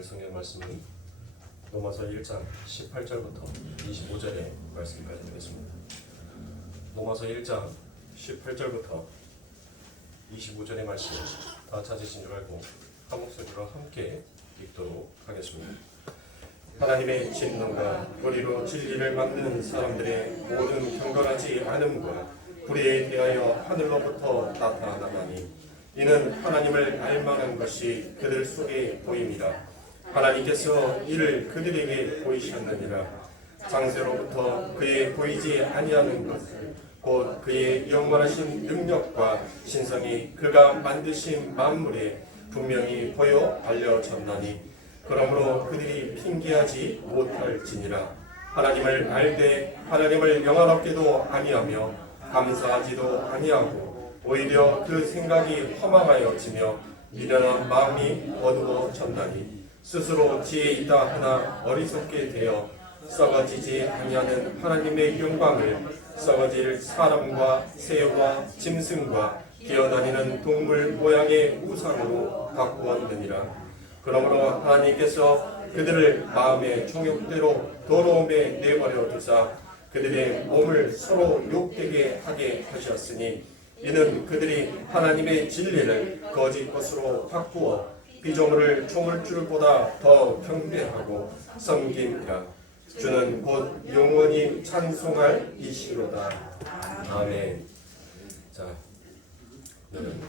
오늘 성경 말씀은 로마서 1장 18절부터 25절의 말씀까지 되겠습니다. 로마서 1장 18절부터 25절의 말씀 다 찾으신 줄 알고 한 목소리로 함께 읽도록 하겠습니다. 하나님의 진노가 도리로 진리를 막는 사람들의 모든 경건하지 않음과 불의에 대하여 하늘로부터 나타나나니 이는 하나님을 알만한 것이 그들 속에 보입니다. 하나님께서 이를 그들에게 보이셨느니라. 장세로부터 그의 보이지 아니하는 것을 곧 그의 영원하신 능력과 신성이 그가 만드신 만물에 분명히 보여 알려졌나니 그러므로 그들이 핑계하지 못할지니라. 하나님을 알되 하나님을 영화롭게도 아니하며 감사하지도 아니하고 오히려 그 생각이 허망하여지며 미련한 마음이 어두워졌나니 스스로 지혜 있다 하나 어리석게 되어 썩어지지 아니하는 하나님의 영광을 썩어질 사람과 새와 짐승과 기어다니는 동물 모양의 우상으로 바꾸었느니라. 그러므로 하나님께서 그들을 마음의 종욕대로 더러움에 내버려 두사 그들의 몸을 서로 욕되게 하게 하셨으니 이는 그들이 하나님의 진리를 거짓 것으로 바꾸어 피조물을 조물줄보다 더 경배하고 섬김이라. 주는 곧 영원히 찬송할 이시로다. 아멘. 자, 오늘은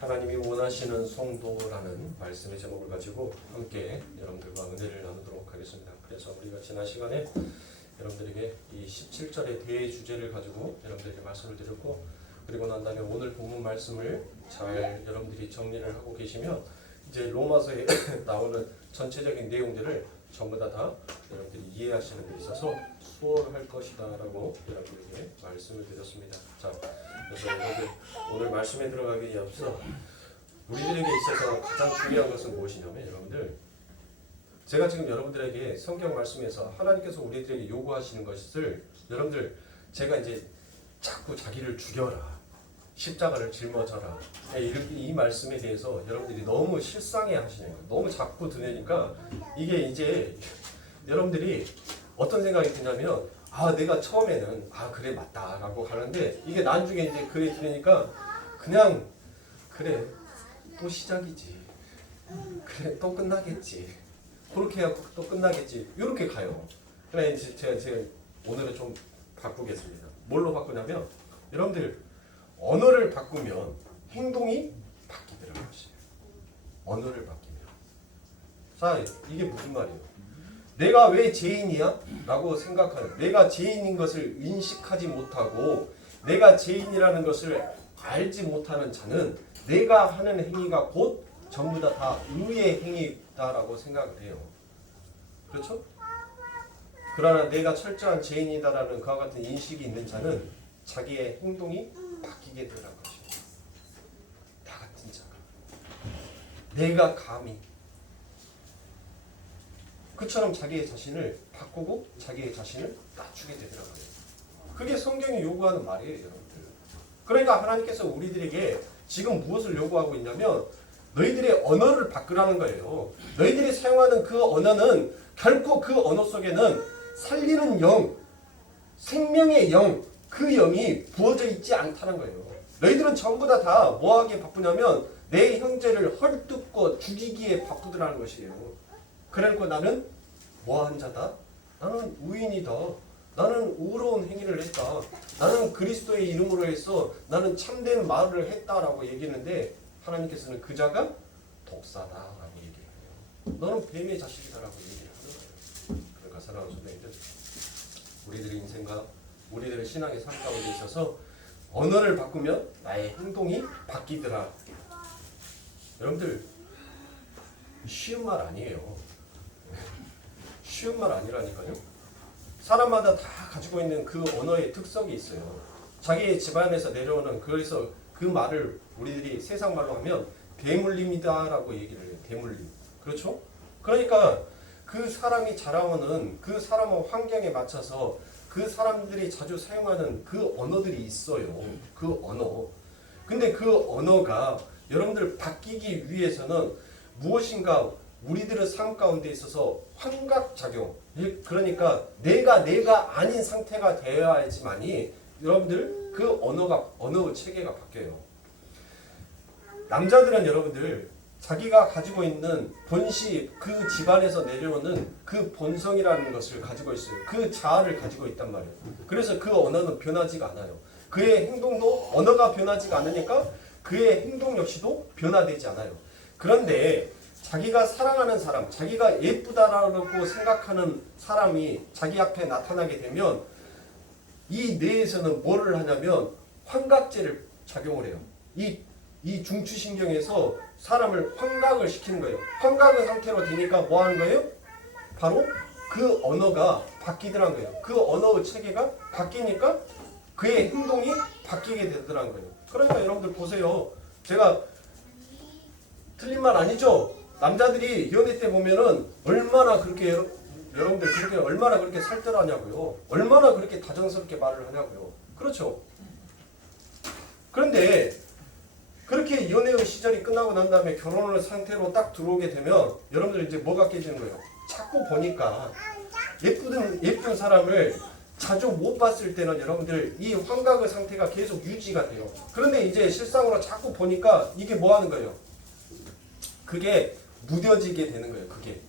하나님이 원하시는 성도라는 말씀의 제목을 가지고 함께 여러분들과 은혜를 나누도록 하겠습니다. 그래서 우리가 지난 시간에 여러분들에게 이 17절의 대주제를 가지고 여러분들에게 말씀을 드렸고, 그리고 난 다음에 오늘 본문 말씀을 잘 여러분들이 정리를 하고 계시면 이제 로마서에 나오는 전체적인 내용들을 전부 다 여러분들이 이해하시는 데 있어서 수월할 것이다 라고 여러분들에게 말씀을 드렸습니다. 자, 그래서 여러분들 오늘 말씀에 들어가기 앞서 우리들에게 있어서 가장 중요한 것은 무엇이냐면, 여러분들 제가 지금 여러분들에게 성경 말씀에서 하나님께서 우리들에게 요구하시는 것을 여러분들 제가 이제 자꾸 자기를 죽여라, 십자가를 짊어져라, 이 말씀에 대해서 여러분들이 너무 실상해 하시는 거예요. 너무 자꾸 들으니까 이게 이제 여러분들이 어떤 생각이 드냐면, 내가 처음에는 그래 맞다 라고 하는데 이게 나중에 이제 그래 들으니까 그냥 그래 또 시작이지, 그래 또 끝나겠지, 그렇게 해갖고 또 끝나겠지, 이렇게 가요. 그래 이제 제가 오늘은 좀 바꾸겠습니다. 뭘로 바꾸냐면, 여러분들 언어를 바꾸면 행동이 바뀌더라고요. 언어를 바뀌면. 자, 이게 무슨 말이에요? 내가 왜 죄인이야? 라고 생각하는, 내가 죄인인 것을 인식하지 못하고 내가 죄인이라는 것을 알지 못하는 자는 내가 하는 행위가 곧 전부 다 의의 행위다라고 생각을 해요. 그렇죠? 그러나 내가 철저한 죄인이다라는 그와 같은 인식이 있는 자는 자기의 행동이 바뀌게 되라는 것입니다. 나 같은 자가 내가 감히 그처럼 자기의 자신을 바꾸고 자기의 자신을 낮추게 되더라고요. 그게 성경이 요구하는 말이에요, 여러분들. 그러니까 하나님께서 우리들에게 지금 무엇을 요구하고 있냐면, 너희들의 언어를 바꾸라는 거예요. 너희들이 사용하는 그 언어는 결코 그 언어 속에는 살리는 영, 생명의 영, 그 영이 부어져 있지 않다는 거예요. 너희들은 전부 다 뭐하기에 바쁘냐면 내 형제를 헐뜯고 죽이기에 바쁘더라는 것이에요. 그러니까 나는 뭐한 자다? 나는 의인이다. 나는 의로운 행위를 했다. 나는 그리스도의 이름으로 해서 나는 참된 말을 했다라고 얘기했는데, 하나님께서는 그 자가 독사다라고 얘기를 해요. 너는 뱀의 자식이다라고 얘기를 하는 거예요. 그러니까 사랑하는 선배님들, 우리들의 인생과 우리들의 신앙의 삶 가운데 있어서 언어를 바꾸면 나의 행동이 바뀌더라. 여러분들 쉬운 말 아니에요. 쉬운 말 아니라니까요. 사람마다 다 가지고 있는 그 언어의 특성이 있어요. 자기의 집안에서 내려오는, 그래서 그 말을 우리들이 세상 말로 하면 대물림이다라고 얘기를 해요. 대물림. 그렇죠? 그러니까 그 사람이 자라오는 그 사람의 환경에 맞춰서 그 사람들이 자주 사용하는 그 언어들이 있어요. 그 언어. 근데 그 언어가 여러분들 바뀌기 위해서는 무엇인가 우리들의 삶 가운데 있어서 환각작용, 그러니까 내가 아닌 상태가 되어야지만이 여러분들 그 언어 체계가 바뀌어요. 남자들은 여러분들 자기가 가지고 있는 본시, 그 집안에서 내려오는 그 본성이라는 것을 가지고 있어요. 그 자아를 가지고 있단 말이에요. 그래서 그 언어는 변하지가 않아요. 그의 행동도 언어가 변하지가 않으니까 그의 행동 역시도 변화되지 않아요. 그런데 자기가 사랑하는 사람, 자기가 예쁘다라고 생각하는 사람이 자기 앞에 나타나게 되면 이 뇌에서는 뭐를 하냐면 환각제를 작용을 해요. 이 중추신경에서 사람을 환각을 시키는 거예요. 환각의 상태로 되니까 뭐 하는 거예요? 바로 그 언어가 바뀌더란 거예요. 그 언어의 체계가 바뀌니까 그의 행동이 바뀌게 되더란 거예요. 그러니까 여러분들 보세요. 제가 틀린 말 아니죠? 남자들이 연애 때 보면은 얼마나 그렇게 여러분들 그렇게 얼마나 그렇게 살뜰하냐고요. 얼마나 그렇게 다정스럽게 말을 하냐고요. 그렇죠? 그런데 그렇게 연애의 시절이 끝나고 난 다음에 결혼을 상태로 딱 들어오게 되면 여러분들 이제 뭐가 깨지는 거예요? 자꾸 보니까 예쁜 사람을 자주 못 봤을 때는 여러분들 이 환각의 상태가 계속 유지가 돼요. 그런데 이제 실상으로 자꾸 보니까 이게 뭐 하는 거예요? 그게 무뎌지게 되는 거예요. 그게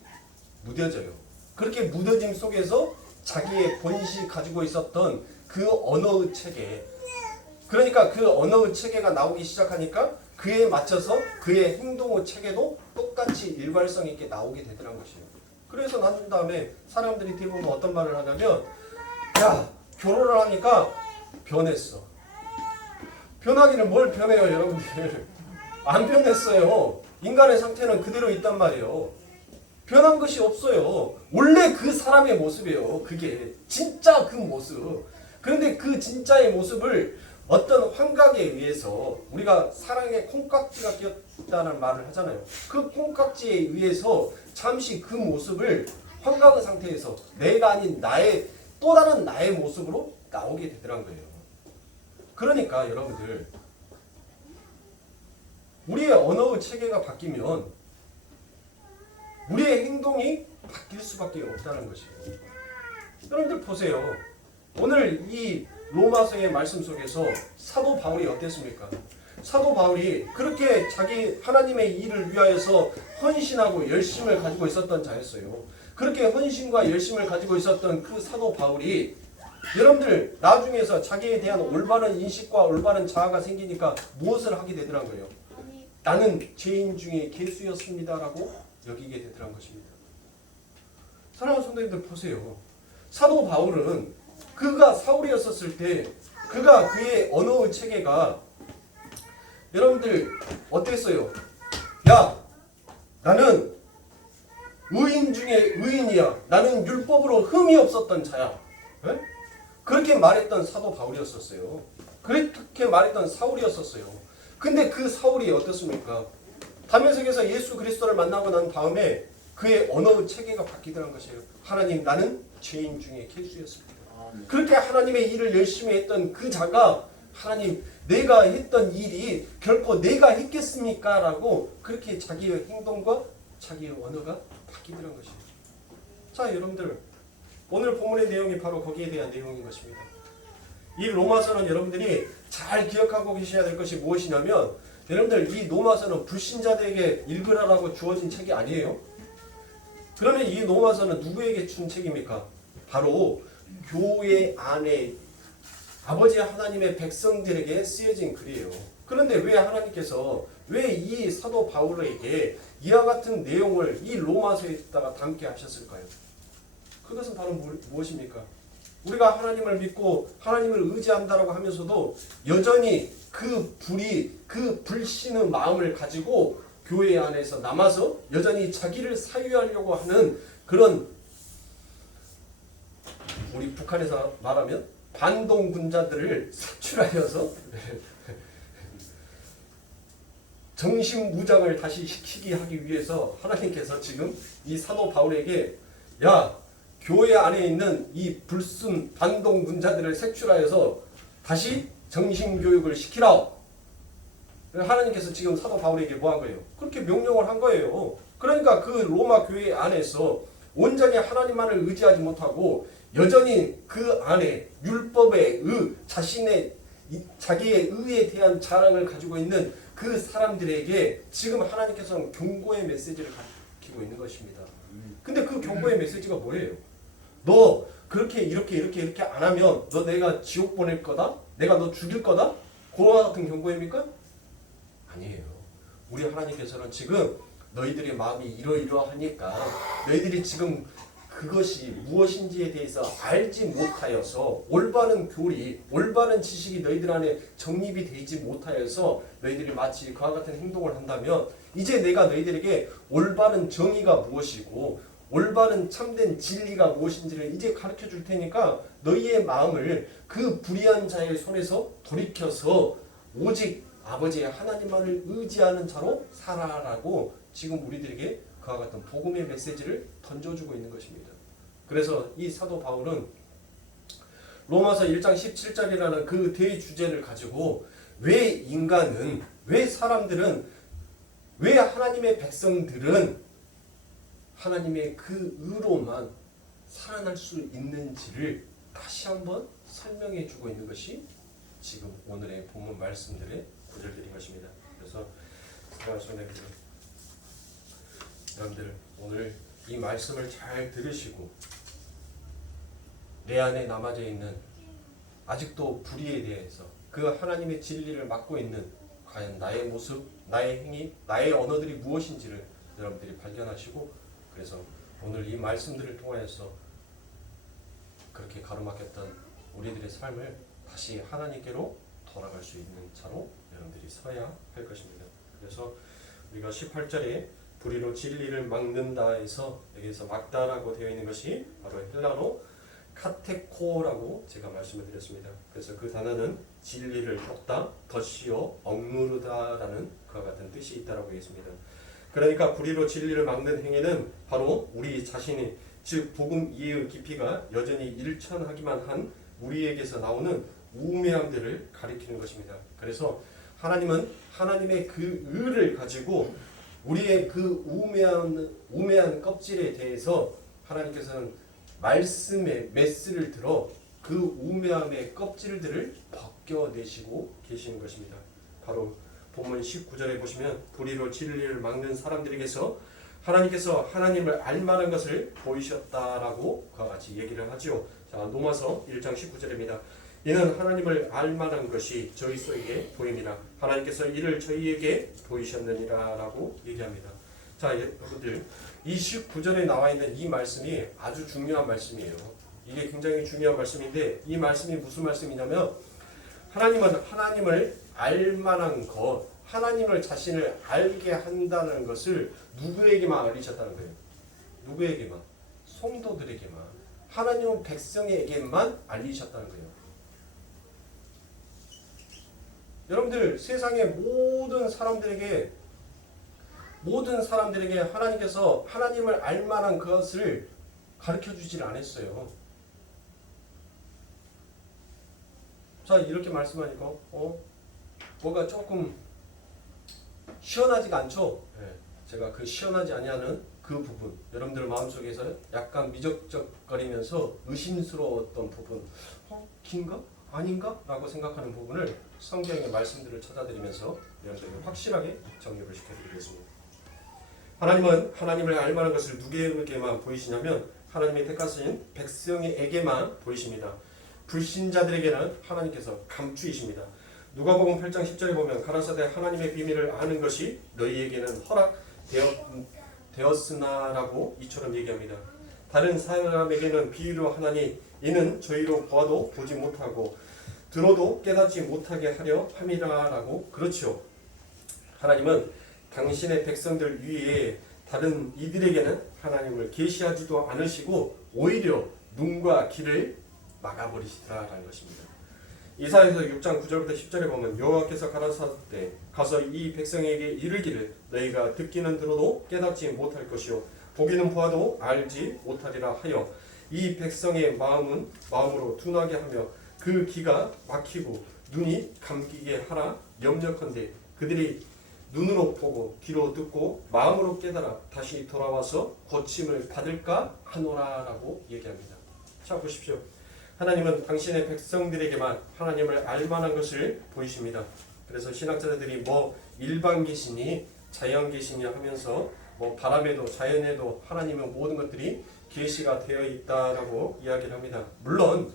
무뎌져요. 그렇게 무뎌짐 속에서 자기의 본시 가지고 있었던 그 언어의 체계, 그러니까 그 언어의 체계가 나오기 시작하니까 그에 맞춰서 그의 행동의 체계도 똑같이 일관성 있게 나오게 되더란 것이에요. 그래서 난 다음에 사람들이 대부분 어떤 말을 하냐면, 야, 결혼을 하니까 변했어. 변하기는 뭘 변해요, 여러분들. 안 변했어요. 인간의 상태는 그대로 있단 말이에요. 변한 것이 없어요. 원래 그 사람의 모습이에요. 그게 진짜 그 모습. 그런데 그 진짜의 모습을 어떤 환각에 의해서 우리가 사랑의 콩깍지가 끼었다는 말을 하잖아요. 그 콩깍지에 의해서 잠시 그 모습을 환각의 상태에서 내가 아닌 나의 또 다른 나의 모습으로 나오게 되더란 거예요. 그러니까 여러분들 우리의 언어의 체계가 바뀌면 우리의 행동이 바뀔 수밖에 없다는 것이에요. 여러분들 보세요. 오늘 이 로마서의 말씀 속에서 사도 바울이 어땠습니까? 사도 바울이 그렇게 자기 하나님의 일을 위하여서 헌신하고 열심을 가지고 있었던 자였어요. 그렇게 헌신과 열심을 가지고 있었던 그 사도 바울이 여러분들 나중에서 자기에 대한 올바른 인식과 올바른 자아가 생기니까 무엇을 하게 되더란 거예요? 나는 죄인 중에 괴수였습니다라고 여기게 되더란 것입니다. 사랑하는 성도님들 보세요. 사도 바울은 그가 사울이었을 때 그가 그의 언어의 체계가 여러분들 어땠어요? 야, 나는 의인 중에 의인이야. 나는 율법으로 흠이 없었던 자야. 네? 그렇게 말했던 사도 바울이었었어요. 그렇게 말했던 사울이었었어요. 근데 그 사울이 어떻습니까? 다메섹에서 예수 그리스도를 만나고 난 다음에 그의 언어의 체계가 바뀌더란 것이에요. 하나님, 나는 죄인 중에 괴수였습니다. 그렇게 하나님의 일을 열심히 했던 그 자가 하나님, 내가 했던 일이 결코 내가 했겠습니까? 라고 그렇게 자기의 행동과 자기의 언어가 바뀌더란 것이에요. 자, 여러분들 오늘 본문의 내용이 바로 거기에 대한 내용인 것입니다. 이 로마서는 여러분들이 잘 기억하고 계셔야 될 것이 무엇이냐면, 여러분들 이 로마서는 불신자들에게 읽으라고 주어진 책이 아니에요. 그러면 이 로마서는 누구에게 준 책입니까? 바로 교회 안에 아버지 하나님의 백성들에게 쓰여진 글이에요. 그런데 왜 하나님께서 왜 이 사도 바울에게 이와 같은 내용을 이 로마서에다가 담게 하셨을까요? 그것은 바로 무엇입니까? 우리가 하나님을 믿고 하나님을 의지한다라고 하면서도 여전히 그 불신의 마음을 가지고 교회 안에서 남아서 여전히 자기를 사유하려고 하는 그런, 우리 북한에서 말하면 반동군자들을 색출하여서 정신무장을 다시 시키게 하기 위해서 하나님께서 지금 이 사도 바울에게, 야, 교회 안에 있는 이 불순 반동군자들을 색출하여서 다시 정신교육을 시키라. 하나님께서 지금 사도 바울에게 뭐 한 거예요? 그렇게 명령을 한 거예요. 그러니까 그 로마 교회 안에서 온전히 하나님만을 의지하지 못하고 여전히 그 안에 율법의 자신의 자기의 의에 대한 자랑을 가지고 있는 그 사람들에게 지금 하나님께서는 경고의 메시지를 가르치고 있는 것입니다. 근데 그 경고의 메시지가 뭐예요? 너 그렇게 이렇게 안 하면 너 내가 지옥 보낼 거다? 내가 너 죽일 거다? 그와 같은 경고입니까? 아니에요. 우리 하나님께서는 지금 너희들의 마음이 이러이러하니까 너희들이 지금 그것이 무엇인지에 대해서 알지 못하여서 올바른 교리, 올바른 지식이 너희들 안에 정립이 되지 못하여서 너희들이 마치 그와 같은 행동을 한다면 이제 내가 너희들에게 올바른 정의가 무엇이고 올바른 참된 진리가 무엇인지를 이제 가르쳐 줄 테니까 너희의 마음을 그 불의한 자의 손에서 돌이켜서 오직 아버지의 하나님만을 의지하는 자로 살아라라고 지금 우리들에게 그와 같은 복음의 메시지를 던져주고 있는 것입니다. 그래서 이 사도 바울은 로마서 1장 17절이라는 그 대주제를 가지고 왜 인간은, 왜 사람들은, 왜 하나님의 백성들은 하나님의 그 의로만 살아날 수 있는지를 다시 한번 설명해 주고 있는 것이 지금 오늘의 본문 말씀들의 구절들인 것입니다. 그래서 여러분들 오늘 이 말씀을 잘 들으시고 내 안에 남아져 있는 아직도 불의에 대해서 그 하나님의 진리를 맡고 있는 과연 나의 모습, 나의 행위, 나의 언어들이 무엇인지를 여러분들이 발견하시고 그래서 오늘 이 말씀들을 통하여서 그렇게 가로막혔던 우리들의 삶을 다시 하나님께로 돌아갈 수 있는 자로 여러분들이 서야 할 것입니다. 그래서 우리가 18절에 불의로 진리를 막는다 해서 여기서 막다라고 되어 있는 것이 바로 헬라로 카테코라고 제가 말씀을 드렸습니다. 그래서 그 단어는 진리를 쫓다, 덧씌워 억누르다라는 그와 같은 뜻이 있다라고 했습니다. 그러니까 불의로 진리를 막는 행위는 바로 우리 자신이 즉 복음 이해의 깊이가 여전히 일천하기만 한 우리에게서 나오는 우매함들을 가리키는 것입니다. 그래서 하나님은 하나님의 그 의를 가지고 우리의 그 우매한 껍질에 대해서 하나님께서는 말씀의 메스를 들어 그 우매함의 껍질들을 벗겨내시고 계시는 것입니다. 바로 본문 19절에 보시면 불의로 진리를 막는 사람들에게서 하나님께서 하나님을 알만한 것을 보이셨다라고 그와 같이 얘기를 하죠. 자, 로마서 1장 19절입니다. 이는 하나님을 알만한 것이 저희에게 보입니다. 하나님께서 이를 저희에게 보이셨느니라 라고 얘기합니다. 자, 여러분들 이 19절에 나와 있는 이 말씀이 아주 중요한 말씀이에요. 이게 굉장히 중요한 말씀인데 이 말씀이 무슨 말씀이냐면 하나님은 하나님을 알만한 것, 하나님을 자신을 알게 한다는 것을 누구에게만 알리셨다는 거예요. 누구에게만? 성도들에게만. 하나님은 백성에게만 알리셨다는 거예요. 여러분들 세상의 모든 사람들에게 하나님께서 하나님을 알만한 그것을 가르쳐주질 않았어요. 자, 이렇게 말씀하니까 뭐가 조금 시원하지가 않죠? 네. 제가 그 시원하지 아니하는 그 부분 여러분들 마음속에서 약간 미적적거리면서 의심스러웠던 부분 긴가? 아닌가? 라고 생각하는 부분을 성경의 말씀들을 찾아드리면서 여러분들에게 확실하게 정립을 시켜드리겠습니다. 하나님은 하나님을 알만한 것을 누구에게만 보이시냐면 하나님의 택하신 백성에게만 보이십니다. 불신자들에게는 하나님께서 감추이십니다. 누가복음 8장 10절에 보면 가라사대 하나님의 비밀을 아는 것이 너희에게는 허락되었으나라고 이처럼 얘기합니다. 다른 사람에게는 비유로 하나니 이는 저희로 보아도 보지 못하고 들어도 깨닫지 못하게 하려 함이라라고. 그렇죠. 하나님은 당신의 백성들 위에 다른 이들에게는 하나님을 계시하지도 않으시고 오히려 눈과 귀를 막아버리시더라라는 것입니다. 이사야서 6장 9절부터 10절에 보면 여호와께서 가라사대 가서 이 백성에게 이르기를 너희가 듣기는 들어도 깨닫지 못할 것이요 보기는 보아도 알지 못하리라 하여 이 백성의 마음으로 둔하게 하며 그 귀가 막히고 눈이 감기게 하라 염려컨대 그들이 눈으로 보고 귀로 듣고 마음으로 깨달아 다시 돌아와서 고침을 받을까 하노라라고 얘기합니다. 자, 보십시오. 하나님은 당신의 백성들에게만 하나님을 알만한 것을 보이십니다. 그래서 신학자들이 뭐 일반 계시니 자연 계시니 하면서 뭐 바람에도 자연에도 하나님의 모든 것들이 계시가 되어 있다라고 이야기를 합니다. 물론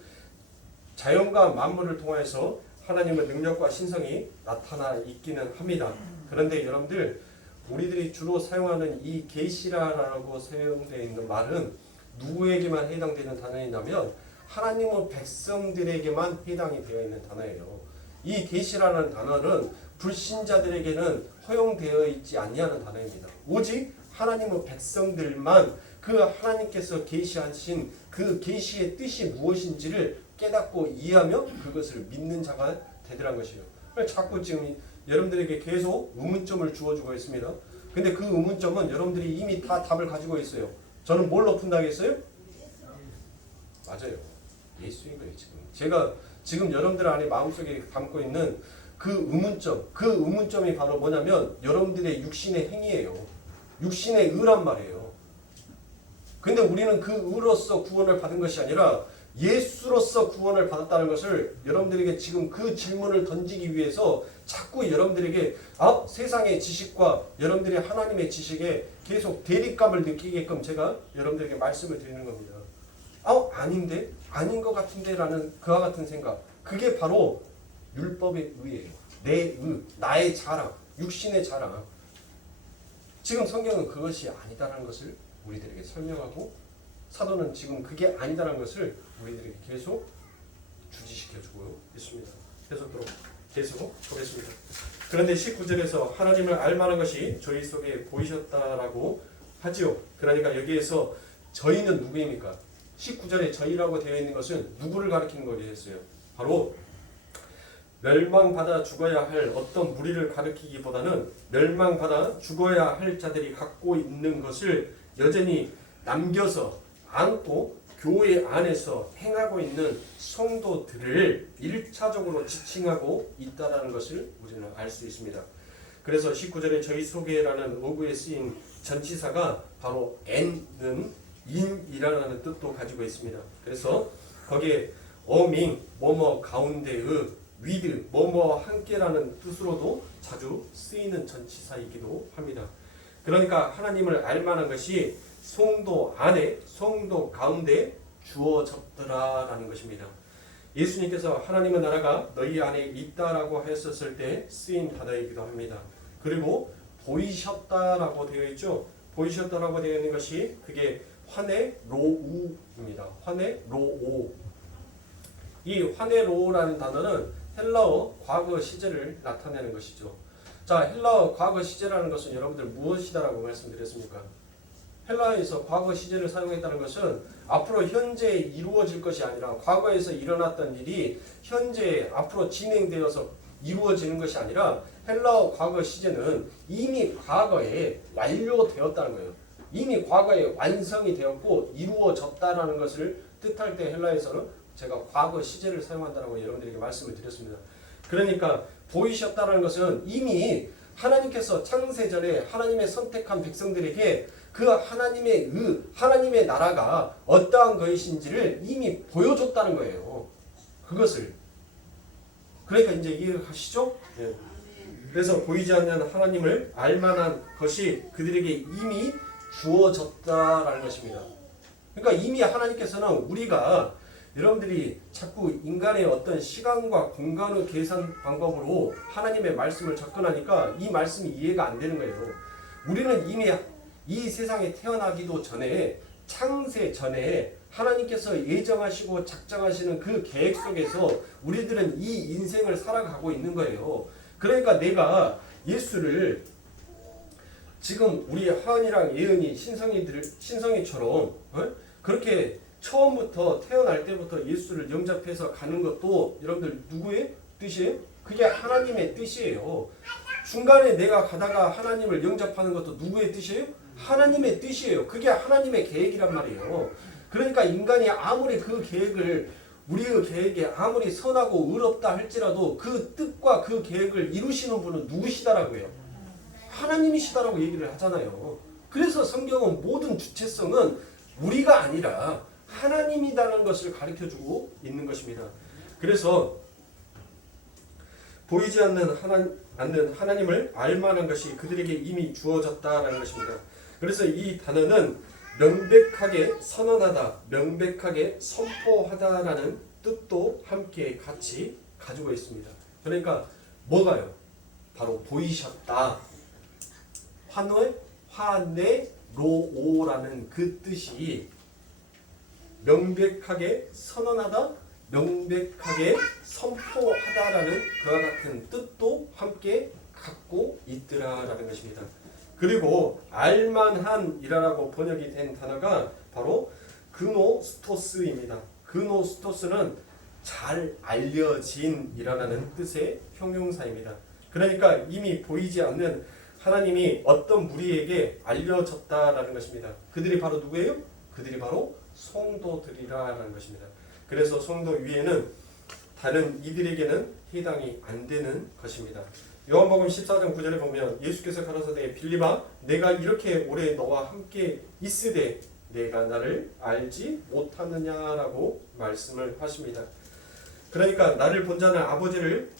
자연과 만물을 통해서 하나님의 능력과 신성이 나타나 있기는 합니다. 그런데 여러분들, 우리들이 주로 사용하는 이 계시라라고 사용되어 있는 말은 누구에게만 해당되는 단어이냐면 하나님의 백성들에게만 해당이 되어 있는 단어예요. 이 계시라는 단어는 불신자들에게는 허용되어 있지 아니하는 단어입니다. 오직 하나님의 백성들만 그 하나님께서 계시하신 그 계시의 뜻이 무엇인지를 깨닫고 이해하며 그것을 믿는 자가 되더란 것이에요. 자꾸 지금 여러분들에게 계속 의문점을 주어주고 있습니다. 근데 그 의문점은 여러분들이 이미 다 답을 가지고 있어요. 저는 뭘로 푼다겠어요? 맞아요. 예수인 거예요. 제가 지금 여러분들 안에 마음속에 담고 있는 그 의문점이 바로 뭐냐면 여러분들의 육신의 행위예요. 육신의 의란 말이에요. 근데 우리는 그 의로서 구원을 받은 것이 아니라 예수로서 구원을 받았다는 것을 여러분들에게 지금 그 질문을 던지기 위해서 자꾸 여러분들에게 세상의 지식과 여러분들의 하나님의 지식에 계속 대립감을 느끼게끔 제가 여러분들에게 말씀을 드리는 겁니다. 아닌데? 아닌 것 같은데? 라는 그와 같은 생각. 그게 바로 율법의 의예요. 내 의, 나의 자랑, 육신의 자랑. 지금 성경은 그것이 아니다라는 것을 우리들에게 설명하고 사도는 지금 그게 아니다라는 것을 우리들에게 계속 주지시켜주고 있습니다. 계속 보겠습니다. 그런데 19절에서 하나님을 알만한 것이 저희 속에 보이셨다라고 하지요. 그러니까 여기에서 저희는 누구입니까? 19절에 저희라고 되어 있는 것은 누구를 가리키는 거겠어요? 바로 멸망받아 죽어야 할 어떤 무리를 가리키기보다는 멸망받아 죽어야 할 자들이 갖고 있는 것을 여전히 남겨서 안고 교회 안에서 행하고 있는 성도들을 1차적으로 지칭하고 있다는 것을 우리는 알 수 있습니다. 그래서 19절에 저희 속에라는 어구에 쓰인 전치사가 바로 N은 인이라는 뜻도 가지고 있습니다. 그래서 거기에 어밍, 뭐뭐 가운데의, 위드, 뭐뭐 함께라는 뜻으로도 자주 쓰이는 전치사이기도 합니다. 그러니까 하나님을 알만한 것이 성도 안에, 성도 가운데 주어졌더라라는 것입니다. 예수님께서 하나님의 나라가 너희 안에 있다라고 했었을 때 쓰인 단어이기도 합니다. 그리고 보이셨다라고 되어 있죠. 보이셨다라고 되어 있는 것이 그게 화네로우입니다. 화네로오. 이 화네로우라는 단어는 헬라어 과거 시제를 나타내는 것이죠. 자, 헬라어 과거 시제라는 것은 여러분들 무엇이다라고 말씀드렸습니까? 헬라어에서 과거 시제를 사용했다는 것은 앞으로 현재에 이루어질 것이 아니라 과거에서 일어났던 일이 현재에 앞으로 진행되어서 이루어지는 것이 아니라 헬라어 과거 시제는 이미 과거에 완료되었다는 거예요. 이미 과거에 완성이 되었고 이루어졌다는 것을 뜻할 때 헬라에서는 제가 과거 시제를 사용한다고 여러분들에게 말씀을 드렸습니다. 그러니까 보이셨다는 것은 이미 하나님께서 창세전에 하나님의 선택한 백성들에게 그 하나님의 하나님의 나라가 어떠한 것인지를 이미 보여줬다는 거예요. 그것을. 그러니까 이제 이해하시죠? 네. 그래서 보이지 않는 하나님을 알만한 것이 그들에게 이미 주어졌다라는 것입니다. 그러니까 이미 하나님께서는 우리가 여러분들이 자꾸 인간의 어떤 시간과 공간의 계산 방법으로 하나님의 말씀을 접근하니까 이 말씀이 이해가 안 되는 거예요. 우리는 이미 이 세상에 태어나기도 전에 창세 전에 하나님께서 예정하시고 작정하시는 그 계획 속에서 우리들은 이 인생을 살아가고 있는 거예요. 그러니까 내가 예수를 지금 우리 하은이랑 예은이 신성이처럼 그렇게 처음부터 태어날 때부터 예수를 영접해서 가는 것도 여러분들 누구의 뜻이에요? 그게 하나님의 뜻이에요. 중간에 내가 가다가 하나님을 영접하는 것도 누구의 뜻이에요? 하나님의 뜻이에요. 그게 하나님의 계획이란 말이에요. 그러니까 인간이 아무리 그 계획을 우리의 계획이 아무리 선하고 의롭다 할지라도 그 뜻과 그 계획을 이루시는 분은 누구시다라고요? 하나님이시다라고 얘기를 하잖아요. 그래서 성경은 모든 주체성은 우리가 아니라 하나님이다라는 것을 가르쳐주고 있는 것입니다. 그래서 보이지 않는 하나님을 알만한 것이 그들에게 이미 주어졌다라는 것입니다. 그래서 이 단어는 명백하게 선언하다, 명백하게 선포하다라는 뜻도 함께 같이 가지고 있습니다. 그러니까 뭐가요? 바로 보이셨다. 화내로오라는 그 뜻이 명백하게 선언하다, 명백하게 선포하다라는 그와 같은 뜻도 함께 갖고 있더라라는 것입니다. 그리고 알만한이라고 번역이 된 단어가 바로 그노스토스입니다. 그노스토스는 잘 알려진이라는 뜻의 형용사입니다. 그러니까 이미 보이지 않는 하나님이 어떤 무리에게 알려졌다라는 것입니다. 그들이 바로 누구예요? 그들이 바로 성도들이라는 것입니다. 그래서 성도 위에는 다른 이들에게는 해당이 안 되는 것입니다. 요한복음 14장 9절에 보면 예수께서 가라사대 빌립아 내가 이렇게 오래 너와 함께 있으되 내가 나를 알지 못하느냐라고 말씀을 하십니다. 그러니까 나를 본 자는 아버지를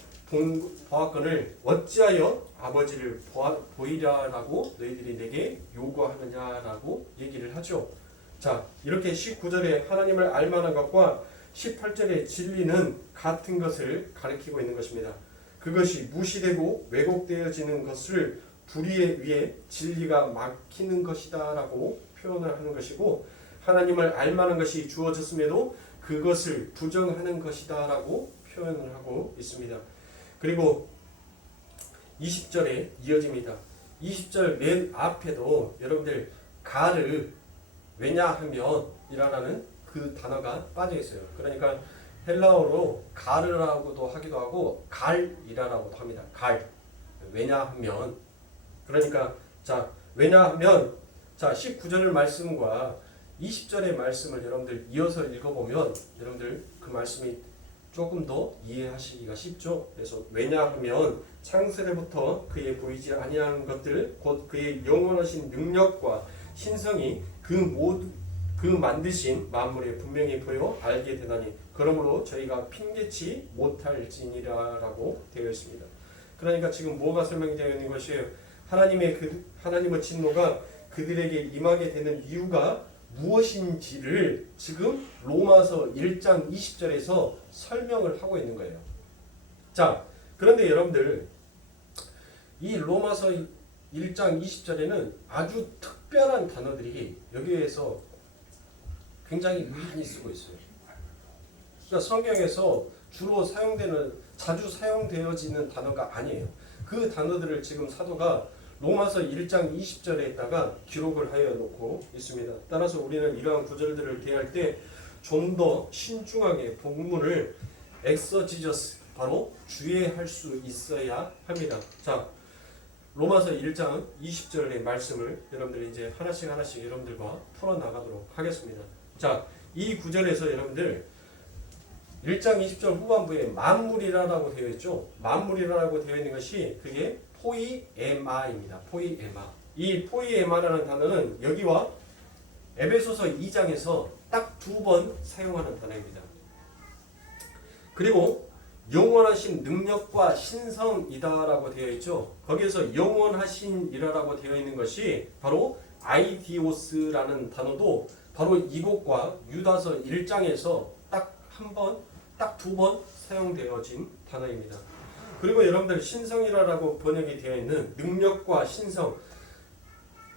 보았거늘 어찌하여 아버지를 보이라라고 너희들이 내게 요구하느냐라고 얘기를 하죠. 자, 이렇게 19절에 하나님을 알만한 것과 18절의 진리는 같은 것을 가리키고 있는 것입니다. 그것이 무시되고 왜곡되어지는 것을 불의에 의해 진리가 막히는 것이다 라고 표현을 하는 것이고, 하나님을 알만한 것이 주어졌음에도 그것을 부정하는 것이다 라고 표현을 하고 있습니다. 그리고 20절에 이어집니다. 20절 맨 앞에도 여러분들 가르 왜냐하면 이라는 그 단어가 빠져 있어요. 그러니까 헬라어로 가르라고도 하기도 하고 갈이라고도 합니다. 갈. 왜냐하면. 그러니까 자, 왜냐하면 자, 19절의 말씀과 20절의 말씀을 여러분들 이어서 읽어보면 여러분들 그 말씀이 조금 더 이해하시기가 쉽죠. 그래서 왜냐하면 창세로부터 그의 보이지 아니하는 것들 곧 그의 영원하신 능력과 신성이 그 만드신 만물에 분명히 보여 알게 되나니 그러므로 저희가 핑계치 못할지니라라고 되어 있습니다. 그러니까 지금 뭐가 설명되어 있는 것이에요? 하나님의 진노가 그들에게 임하게 되는 이유가 무엇인지를 지금 로마서 1장 20절에서 설명을 하고 있는 거예요. 자, 그런데 여러분들 이 로마서 1장 20절에는 아주 특별한 단어들이 여기에서 굉장히 많이 쓰고 있어요. 그러니까 성경에서 자주 사용되어지는 단어가 아니에요. 그 단어들을 지금 사도가 로마서 1장 20절에다가 기록을 하여 놓고 있습니다. 따라서 우리는 이러한 구절들을 대할 때 좀 더 신중하게 본문을 엑서지저스 바로 주의할 수 있어야 합니다. 자, 로마서 1장 20절의 말씀을 여러분들 이제 하나씩 여러분들과 풀어나가도록 하겠습니다. 자, 이 구절에서 여러분들 1장 20절 후반부에 만물이라고 되어 있죠. 만물이라고 되어 있는 것이 그게 포이에마입니다. 포이에마. 이 포이에마라는 단어는 여기와 에베소서 2장에서 딱 2번 사용하는 단어입니다. 그리고 영원하신 능력과 신성이다라고 되어 있죠. 거기에서 영원하신이라고 되어 있는 것이 바로 아이디오스라는 단어도 바로 이곳과 유다서 1장에서 딱 2번 사용되어진 단어입니다. 그리고 여러분들 신성이라고 번역이 되어 있는 능력과 신성,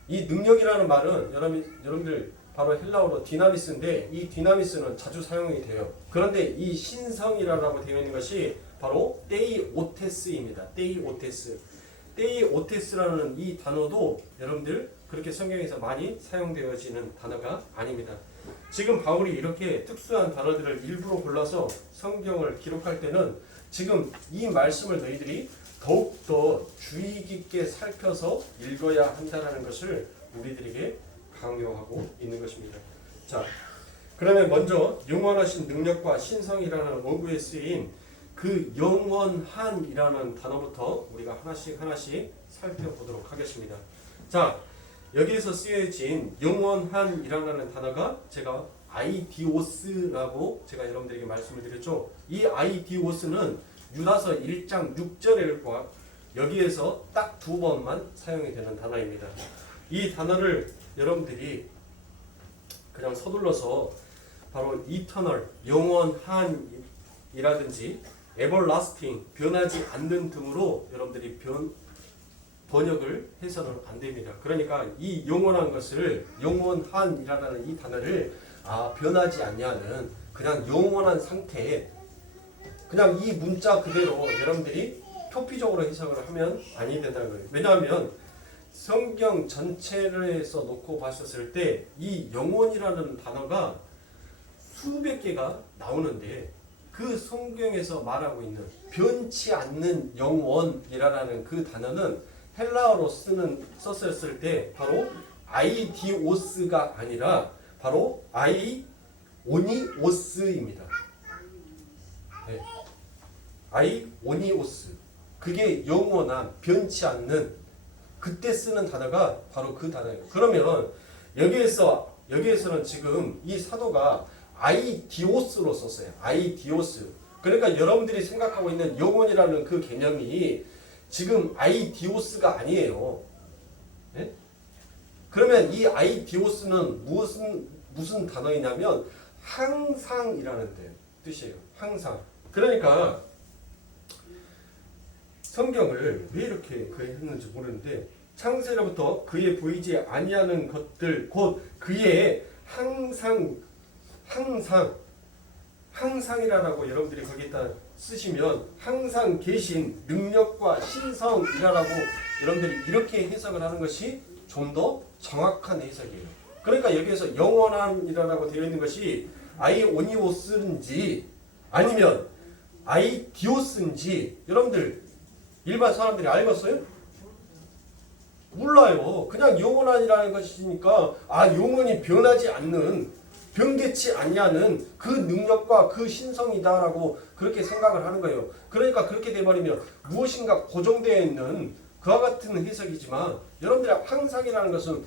이 능력이라는 말은 여러분들 바로 헬라어로 디나미스인데 이 디나미스는 자주 사용이 돼요. 그런데 이 신성이라고 되어 있는 것이 바로 데이오테스입니다. 데이오테스라는 이 단어도 여러분들 그렇게 성경에서 많이 사용되어지는 단어가 아닙니다. 지금 바울이 이렇게 특수한 단어들을 일부러 골라서 성경을 기록할 때는 지금 이 말씀을 너희들이 더욱더 주의 깊게 살펴서 읽어야 한다는 것을 우리들에게 강요하고 있는 것입니다. 자, 그러면 먼저 영원하신 능력과 신성이라는 어구에 쓰인 그 영원한이라는 단어부터 우리가 하나씩 살펴보도록 하겠습니다. 자, 여기에서 쓰여진 영원한이라는 단어가 제가 아이디오스라고 제가 여러분들에게 말씀을 드렸죠. 이 아이디오스는 유다서 1장 6절에 여기에서 딱 2번만 사용이 되는 단어입니다. 이 단어를 여러분들이 그냥 서둘러서 바로 eternal, 영원한이라든지 everlasting, 변하지 않는 등으로 여러분들이 번역을 해서는 안 됩니다. 그러니까 이 영원한 것을, 영원한이라는 이 단어를 변하지 않냐는 그냥 영원한 상태에 그냥 이 문자 그대로 여러분들이 표피적으로 해석을 하면 아니 된다는 거예요. 왜냐하면 성경 전체를 해서 놓고 봤었을 때 이 영원이라는 단어가 수백 개가 나오는데 그 성경에서 말하고 있는 변치 않는 영원이라는 그 단어는 헬라어로 썼을 때 바로 아이디오스가 아니라 바로 아이오니오스입니다. 네. 아이오니오스. 그게 영원한, 변치 않는, 그때 쓰는 단어가 바로 그 단어예요. 그러면 여기에서는 지금 이 사도가 아이디오스로 썼어요. 아이디오스. 그러니까 여러분들이 생각하고 있는 영혼이라는 그 개념이 지금 아이디오스가 아니에요. 네? 그러면 이 아이디오스는 무슨 단어이냐면 항상이라는 뜻이에요. 항상. 그러니까 성경을 왜 이렇게 했는지 모르는데 창세로부터 그의 보이지 아니하는 것들 곧 그의 항상이라고 여러분들이 거기다 쓰시면 항상 계신 능력과 신성이라고 여러분들이 이렇게 해석을 하는 것이 좀 더 정확한 해석이에요. 그러니까 여기에서 영원한이라고 되어 있는 것이 아이오니오스인지 아니면 아이디오스인지 여러분들 일반 사람들이 알겠어요? 몰라요. 그냥 영원한이라는 것이니까 영원히 변하지 않는, 변개치 아니하는 그 능력과 그 신성이다라고 그렇게 생각을 하는 거예요. 그러니까 그렇게 돼버리면 무엇인가 고정되어 있는 그와 같은 해석이지만 여러분들이 항상이라는 것은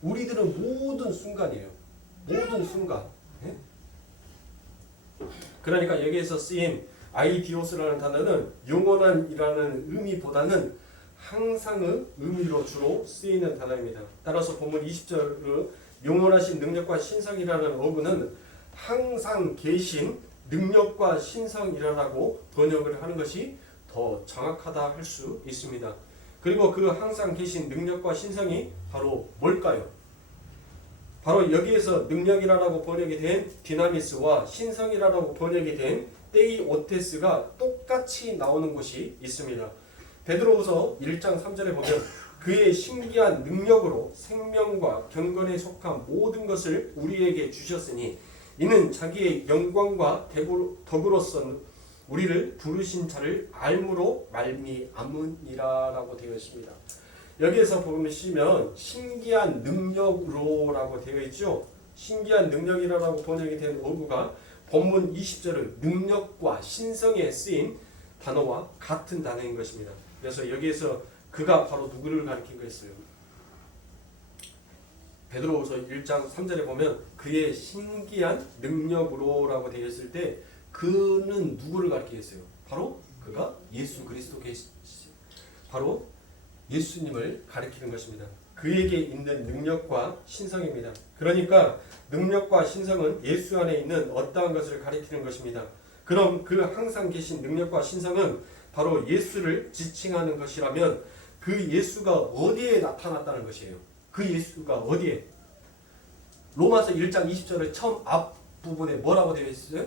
우리들은 모든 순간이에요. 모든 순간. 네? 그러니까 여기에서 쓰인 아이디오스라는 단어는 영원한이라는 의미보다는 항상의 의미로 주로 쓰이는 단어입니다. 따라서 본문 20절 영원하신 능력과 신성이라는 어구는 항상 계신 능력과 신성이라고 번역을 하는 것이 더 정확하다 할 수 있습니다. 그리고 그 항상 계신 능력과 신성이 바로 뭘까요? 바로 여기에서 능력이라고 번역이 된 디나미스와 신성이라고 번역이 된 데이오테스가 똑같이 나오는 곳이 있습니다. 베드로후서 1장 3절에 보면 그의 신기한 능력으로 생명과 경건에 속한 모든 것을 우리에게 주셨으니 이는 자기의 영광과 덕으로서 우리를 부르신 자를 알므로 말미암으니라라고 되어 있습니다. 여기에서 보시면 신기한 능력으로라고 되어 있죠. 신기한 능력이라고 번역이 된 어구가 본문 20절의 능력과 신성에 쓰인 단어와 같은 단어인 것입니다. 그래서 여기에서 그가 바로 누구를 가리킨 거였어요? 베드로후서 1장 3절에 보면 그의 신기한 능력으로라고 되어 있을 때 그는 누구를 가리키겠어요? 바로 그가 예수 그리스도 바로 예수님을 가리키는 것입니다. 그에게 있는 능력과 신성입니다. 그러니까 능력과 신성은 예수 안에 있는 어떠한 것을 가리키는 것입니다. 그럼 그 항상 계신 능력과 신성은 바로 예수를 지칭하는 것이라면 그 예수가 어디에 나타났다는 것이에요. 그 예수가 어디에? 로마서 1장 20절의 처음 앞부분에 뭐라고 되어 있어요?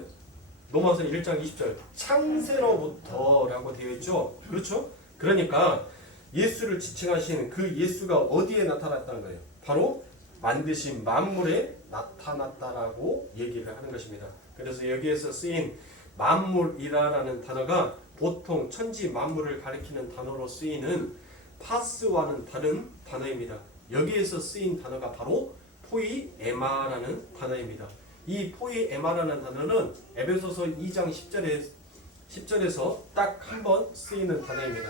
로마서 1장 20절 창세로부터라고 되어 있죠. 그렇죠? 그러니까 예수를 지칭하시는 그 예수가 어디에 나타났다는 거예요? 바로 만드신 만물에 나타났다라고 얘기를 하는 것입니다. 그래서 여기에서 쓰인 만물이라는 단어가 보통 천지 만물을 가리키는 단어로 쓰이는 파스와는 다른 단어입니다. 여기에서 쓰인 단어가 바로 포이에마라는 단어입니다. 이 포이에마라는 단어는 에베소서 2장 10절에서 딱 한 번 쓰이는 단어입니다.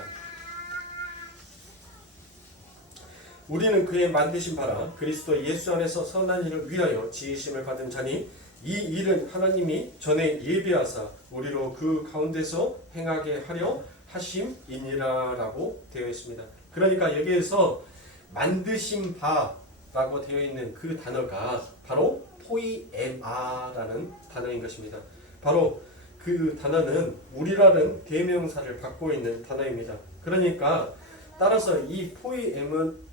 우리는 그의 만드신 바라 그리스도 예수 안에서 선한 일을 위하여 지으심을 받은 자니 이 일은 하나님이 전에 예비하사 우리로 그 가운데서 행하게 하려 하심이니라라고 되어 있습니다. 그러니까 여기에서 만드신 바라고 되어 있는 그 단어가 바로 포이에마라는 단어인 것입니다. 바로 그 단어는 우리라는 대명사를 갖고 있는 단어입니다. 그러니까 따라서 이 포이에마는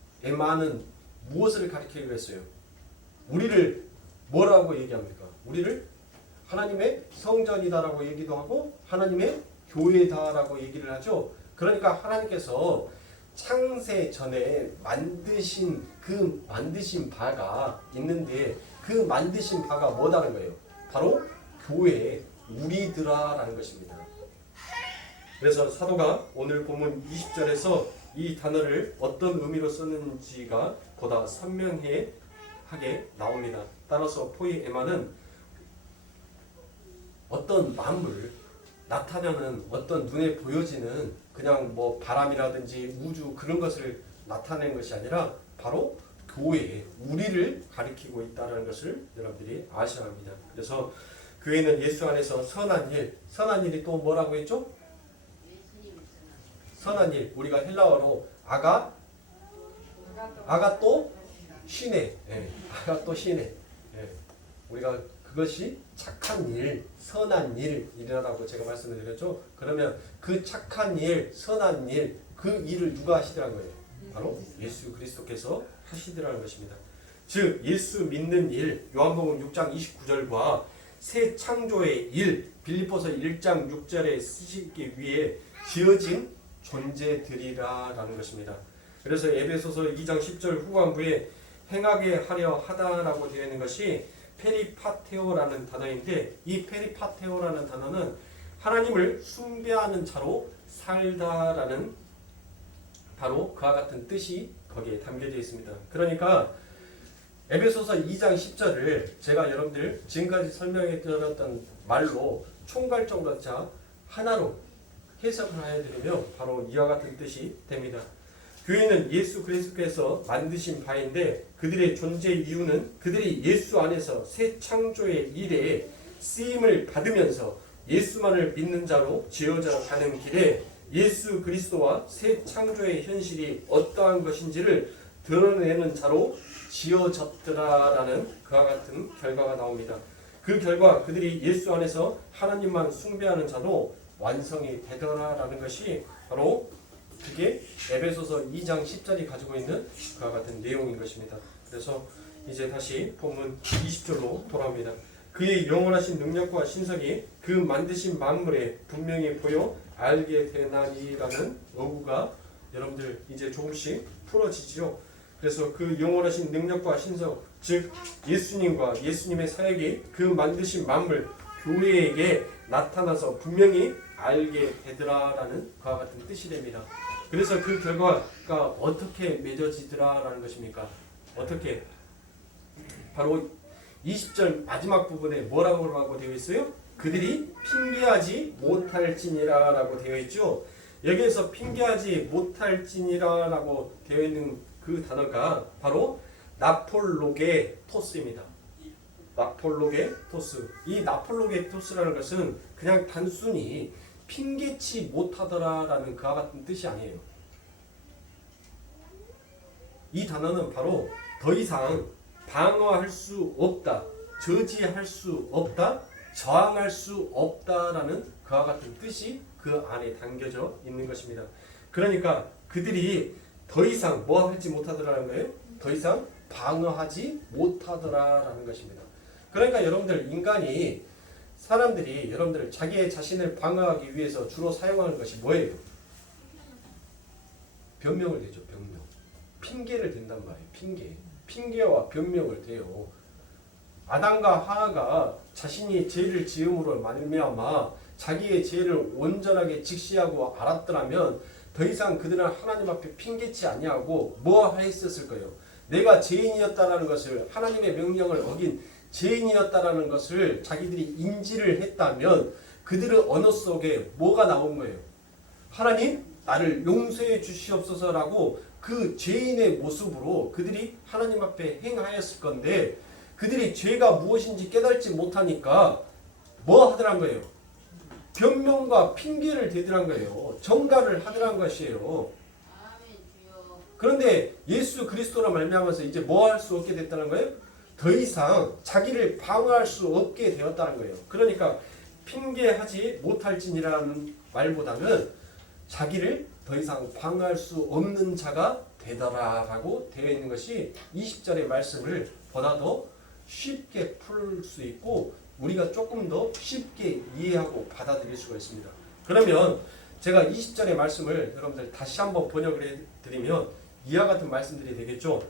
무엇을 가리키기로 했어요? 우리를 뭐라고 얘기합니까? 우리를 하나님의 성전이다라고 얘기도 하고 하나님의 교회다라고 얘기를 하죠. 그러니까 하나님께서 창세 전에 만드신 그 만드신 바가 있는데 그 만드신 바가 뭐다는 거예요? 바로 교회, 우리들아라는 것입니다. 그래서 사도가 오늘 본문 20절에서 이 단어를 어떤 의미로 썼는지가 보다 선명하게 나옵니다. 따라서 포이에마는 어떤 만물, 나타나는 어떤 눈에 보여지는 그냥 뭐 바람이라든지 우주 그런 것을 나타내는 것이 아니라 바로 교회, 우리를 가리키고 있다는 것을 여러분들이 아셔야 합니다. 그래서 교회는 예수 안에서 선한 일, 선한 일이 또 뭐라고 했죠? 선한 일, 우리가 헬라어로 아가또 시네, 아가또 시네. 우리가 그것이 착한 일, 선한 일이라고 제가 말씀을 드렸죠. 그러면 그 착한 일, 선한 일, 그 일을 누가 하시더라는 거예요? 바로 예수 그리스도께서 하시더라는 것입니다. 즉 예수 믿는 일, 요한복음 6장 29절과 새 창조의 일, 빌립보서 1장 6절에 쓰시기 위해 지어진 존재들이라라는 것입니다. 그래서 에베소서 2장 10절 후반부에 행하게 하려 하다라고 되어 있는 것이 페리파테오라는 단어인데 이 페리파테오라는 단어는 하나님을 숭배하는 자로 살다라는 바로 그와 같은 뜻이 거기에 담겨져 있습니다. 그러니까 에베소서 2장 10절을 제가 여러분들 지금까지 설명해 드렸던 말로 총괄적으로 자 하나로 해석을 해드리면 바로 이와 같은 뜻이 됩니다. 교회는 예수 그리스도께서 만드신 바인데 그들의 존재 이유는 그들이 예수 안에서 새 창조의 일에 쓰임을 받으면서 예수만을 믿는 자로 지어져 가는 길에 예수 그리스도와 새 창조의 현실이 어떠한 것인지를 드러내는 자로 지어졌더라라는 그와 같은 결과가 나옵니다. 그 결과 그들이 예수 안에서 하나님만 숭배하는 자로 완성이 되더라라는 것이 바로 그게 에베소서 2장 10절이 가지고 있는 그와 같은 내용인 것입니다. 그래서 이제 다시 본문 20절로 돌아옵니다. 그의 영원하신 능력과 신성이 그 만드신 만물에 분명히 보여 알게 되나니라는 어구가 여러분들 이제 조금씩 풀어지죠. 그래서 그 영원하신 능력과 신성, 즉 예수님과 예수님의 사역이 그 만드신 만물 교회에게 나타나서 분명히 알게 되더라라는 그와 같은 뜻이 됩니다. 그래서 그 결과가 어떻게 맺어지더라라는 것입니까? 어떻게? 바로 20절 마지막 부분에 뭐라고 되어 있어요? 그들이 핑계하지 못할지니라라고 되어 있죠. 여기에서 핑계하지 못할지니라라고 되어 있는 그 단어가 바로 나폴로게토스입니다. 나폴로게토스. 이 나폴로게토스라는 것은 그냥 단순히 핑계치 못하더라라는 그와 같은 뜻이 아니에요. 이 단어는 바로 더 이상 방어할 수 없다, 저지할 수 없다, 저항할 수 없다라는 그와 같은 뜻이 그 안에 담겨져 있는 것입니다. 그러니까 그들이 더 이상 뭐 하지 못하더라는 거예요? 더 이상 방어하지 못하더라라는 것입니다. 그러니까 여러분들 인간이 사람들이 여러분들 자기의 자신을 방어하기 위해서 주로 사용하는 것이 뭐예요? 변명을 대죠. 변명. 핑계를 댄단 말이에요. 핑계와 변명을 대요. 아담과 하나가 자신이 죄를 지음으로 말미암아 자기의 죄를 온전하게 직시하고 알았더라면 더 이상 그들은 하나님 앞에 핑계치 아니하고 뭐 했었을 거예요? 내가 죄인이었다는 것을, 하나님의 명령을 어긴 죄인이었다라는 것을 자기들이 인지를 했다면 그들의 언어 속에 뭐가 나온 거예요? 하나님 나를 용서해 주시옵소서라고 그 죄인의 모습으로 그들이 하나님 앞에 행하였을 건데 그들이 죄가 무엇인지 깨달지 못하니까 뭐 하더란 거예요? 변명과 핑계를 대더란 거예요. 정가를 하더란 것이에요. 그런데 예수 그리스도로 말미암아서 이제 뭐 할 수 없게 됐다는 거예요? 더 이상 자기를 방어할 수 없게 되었다는 거예요. 그러니까 핑계하지 못할지니라는 말보다는 자기를 더 이상 방어할 수 없는 자가 되더라라고 되어 있는 것이 20절의 말씀을 보다 더 쉽게 풀 수 있고 우리가 조금 더 쉽게 이해하고 받아들일 수가 있습니다. 그러면 제가 20절의 말씀을 여러분들 다시 한번 번역을 해드리면 이와 같은 말씀들이 되겠죠.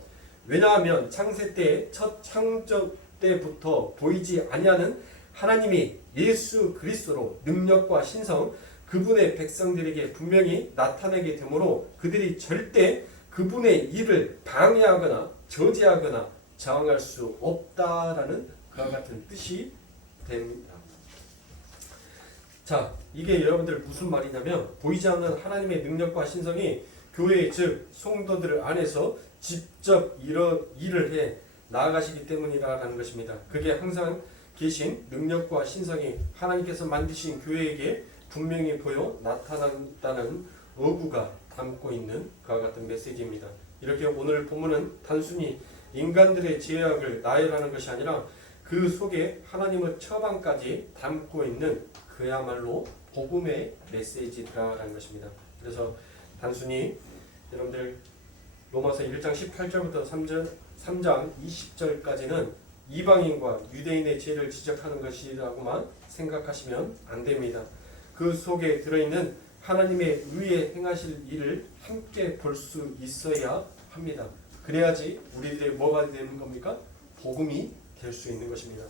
왜냐하면 창세 때 첫 창조 때부터 보이지 아니하는 하나님이 예수 그리스도로 능력과 신성 그분의 백성들에게 분명히 나타내게 되므로 그들이 절대 그분의 일을 방해하거나 저지하거나 저항할 수 없다라는 그와 같은 뜻이 됩니다. 자, 이게 여러분들 무슨 말이냐면 보이지 않는 하나님의 능력과 신성이 교회 즉 성도들 안에서 직접 일을 해 나아가시기 때문이라는 것입니다. 그게 항상 계신 능력과 신성이 하나님께서 만드신 교회에게 분명히 보여 나타난다는 어구가 담고 있는 그와 같은 메시지입니다. 이렇게 오늘 본문은 단순히 인간들의 죄악을 나열하는 것이 아니라 그 속에 하나님의 처방까지 담고 있는 그야말로 복음의 메시지라는 것입니다. 그래서 단순히 여러분들 로마서 1장 18절부터 3장 20절까지는 이방인과 유대인의 죄를 지적하는 것이라고만 생각하시면 안 됩니다. 그 속에 들어있는 하나님의 의에 행하실 일을 함께 볼 수 있어야 합니다. 그래야지 우리들의 뭐가 되는 겁니까? 복음이 될 수 있는 것입니다.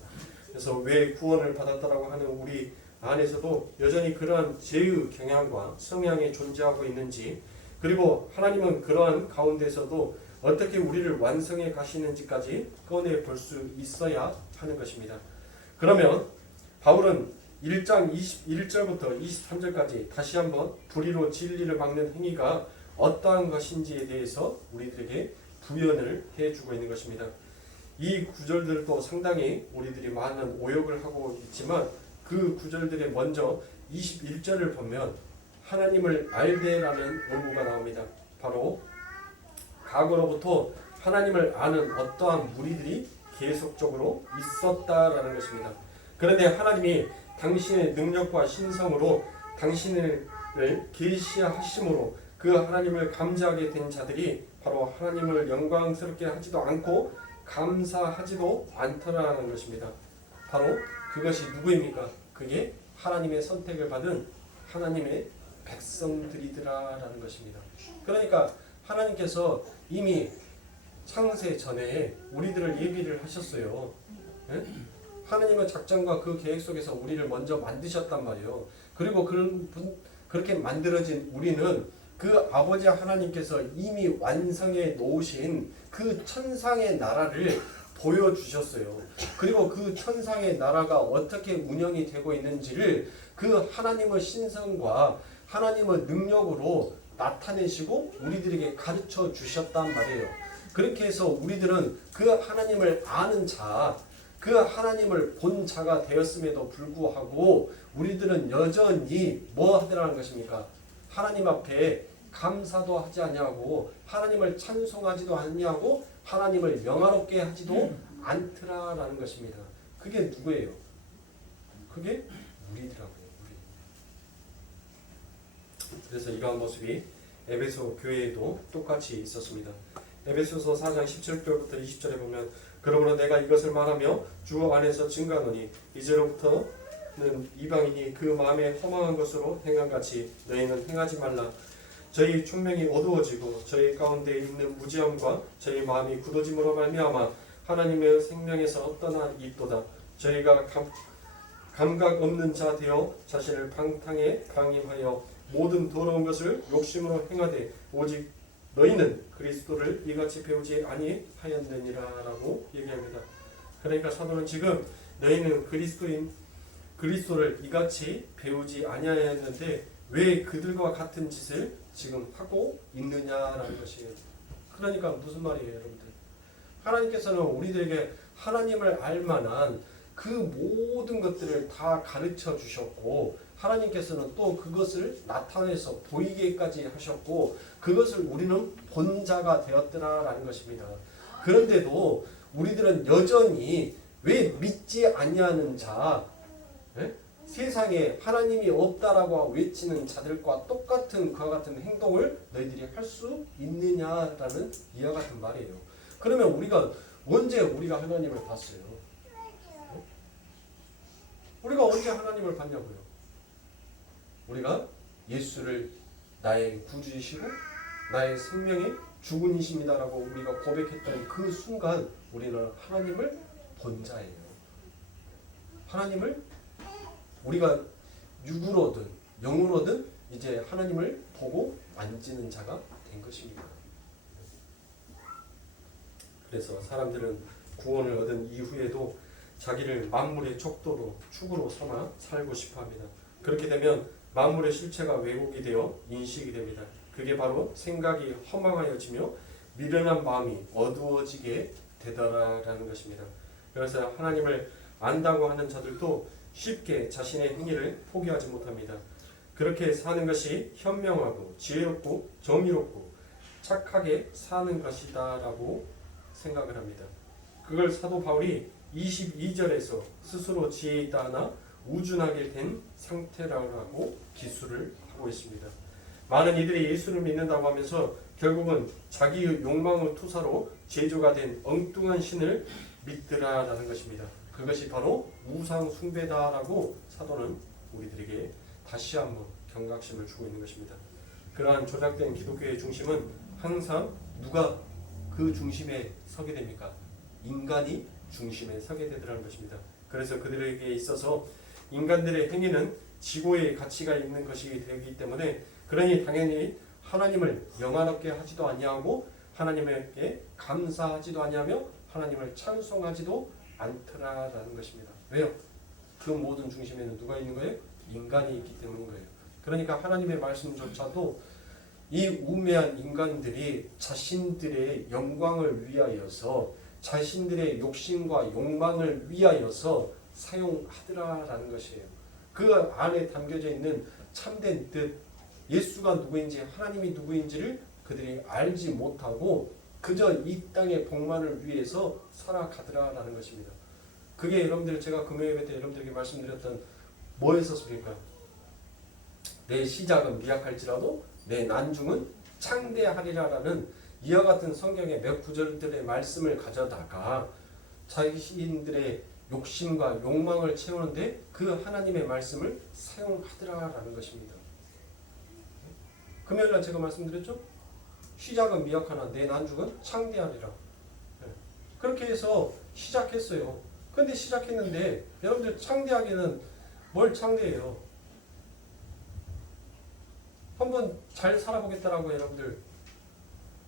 그래서 왜 구원을 받았다라고 하는 우리 안에서도 여전히 그러한 죄의 경향과 성향이 존재하고 있는지 그리고 하나님은 그러한 가운데서도 어떻게 우리를 완성해 가시는지까지 꺼내 볼 수 있어야 하는 것입니다. 그러면 바울은 1장 21절부터 23절까지 다시 한번 불의로 진리를 막는 행위가 어떠한 것인지에 대해서 우리들에게 부연을 해주고 있는 것입니다. 이 구절들도 상당히 우리들이 많은 오역을 하고 있지만 그 구절들에 먼저 21절을 보면 하나님을 알되라는 어구가 나옵니다. 바로 과거로부터 하나님을 아는 어떠한 무리들이 계속적으로 있었다라는 것입니다. 그런데 하나님이 당신의 능력과 신성으로 당신을 계시하심으로 그 하나님을 감지하게 된 자들이 바로 하나님을 영광스럽게 하지도 않고 감사하지도 않더라는 것입니다. 바로 그것이 누구입니까? 그게 하나님의 선택을 받은 하나님의 백성들이더라라는 것입니다. 그러니까 하나님께서 이미 창세 전에 우리들을 예비를 하셨어요. 네? 하나님의 작전과 그 계획 속에서 우리를 먼저 만드셨단 말이에요. 그리고 그렇게 만들어진 우리는 그 아버지 하나님께서 이미 완성해 놓으신 그 천상의 나라를 보여주셨어요. 그리고 그 천상의 나라가 어떻게 운영이 되고 있는지를 그 하나님의 신성과 하나님의 능력으로 나타내시고 우리들에게 가르쳐 주셨단 말이에요. 그렇게 해서 우리들은 그 하나님을 아는 자, 그 하나님을 본 자가 되었음에도 불구하고 우리들은 여전히 뭐 하더라는 것입니까? 하나님 앞에 감사도 하지 아니하고 하나님을 찬송하지도 아니하고 하나님을 영화롭게 하지도 않더라라는 것입니다. 그게 누구예요? 그게 우리더라고요. 그래서 이러한 모습이 에베소 교회에도 똑같이 있었습니다. 에베소서 4장 17절부터 20절에 보면 그러므로 내가 이것을 말하며 주 안에서 증거하노니 이제로부터는 이방인이 그 마음에 허망한 것으로 행함같이 너희는 행하지 말라. 저희 총명이 어두워지고 저희 가운데 있는 무지함과 저희 마음이 굳어짐으로 말미암아 하나님의 생명에서 떠나 있도다. 저희가 감각 없는 자 되어 자신을 방탕에 강임하여 모든 더러운 것을 욕심으로 행하되 오직 너희는 그리스도를 이같이 배우지 아니하였느니라라고 얘기합니다. 그러니까 사도는 지금 너희는 그리스도를 이같이 배우지 아니하였는데 왜 그들과 같은 짓을 지금 하고 있느냐라는 것이에요. 그러니까 무슨 말이에요, 여러분들? 하나님께서는 우리들에게 하나님을 알 만한 그 모든 것들을 다 가르쳐 주셨고, 하나님께서는 또 그것을 나타내서 보이게까지 하셨고, 그것을 우리는 본 자가 되었더라라는 것입니다. 그런데도 우리들은 여전히 왜 믿지 아니하는 자, 예? 세상에 하나님이 없다라고 외치는 자들과 똑같은 그와 같은 행동을 너희들이 할 수 있느냐라는 이와 같은 말이에요. 그러면 우리가 언제 우리가 하나님을 봤어요? 예? 우리가 언제 하나님을 봤냐고요? 우리가 예수를 나의 구주이시고 나의 생명의 주군이십니다라고 우리가 고백했던 그 순간 우리는 하나님을 본 자예요. 하나님을 우리가 육으로든 영으로든 이제 하나님을 보고 만지는 자가 된 것입니다. 그래서 사람들은 구원을 얻은 이후에도 자기를 만물의 척도로 축으로 삼아 살고 싶어합니다. 그렇게 되면 만물의 실체가 왜곡이 되어 인식이 됩니다. 그게 바로 생각이 허망하여지며 미련한 마음이 어두워지게 되더라라는 것입니다. 그래서 하나님을 안다고 하는 자들도 쉽게 자신의 행위를 포기하지 못합니다. 그렇게 사는 것이 현명하고 지혜롭고 정의롭고 착하게 사는 것이다라고 생각을 합니다. 그걸 사도 바울이 22절에서 스스로 지혜 있다 하나 우준하게 된 상태라고 기술을 하고 있습니다. 많은 이들이 예수를 믿는다고 하면서 결국은 자기의 욕망의 투사로 제조가 된 엉뚱한 신을 믿더라라는 것입니다. 그것이 바로 우상 숭배다라고 사도는 우리들에게 다시 한번 경각심을 주고 있는 것입니다. 그러한 조작된 기독교의 중심은 항상 누가 그 중심에 서게 됩니까? 인간이 중심에 서게 되더라는 것입니다. 그래서 그들에게 있어서 인간들의 행위는 지고의 가치가 있는 것이 되기 때문에 그러니 당연히 하나님을 영화롭게 하지도 아니하고 하나님에게 감사하지도 아니하며 하나님을 찬송하지도 않더라라는 것입니다. 왜요? 그 모든 중심에는 누가 있는 거예요? 인간이 있기 때문인 거예요. 그러니까 하나님의 말씀조차도 이 우매한 인간들이 자신들의 영광을 위하여서 자신들의 욕심과 욕망을 위하여서 사용하더라라는 것이에요. 그 안에 담겨져 있는 참된 뜻, 예수가 누구인지 하나님이 누구인지를 그들이 알지 못하고 그저 이 땅의 복만을 위해서 살아가더라라는 것입니다. 그게 여러분들 제가 금요일 때 여러분들에게 말씀드렸던 뭐였었습니까? 내 시작은 미약할지라도 내 난중은 창대하리라라는 이와 같은 성경의 몇 구절들의 말씀을 가져다가 자신들의 욕심과 욕망을 채우는데 그 하나님의 말씀을 사용하더라라는 것입니다. 금요일날 제가 말씀드렸죠? 시작은 미약하나 내 난중은 창대하리라. 그렇게 해서 시작했어요. 근데 시작했는데 여러분들 창대하기는 뭘 창대해요? 한번 잘 살아보겠다라고 여러분들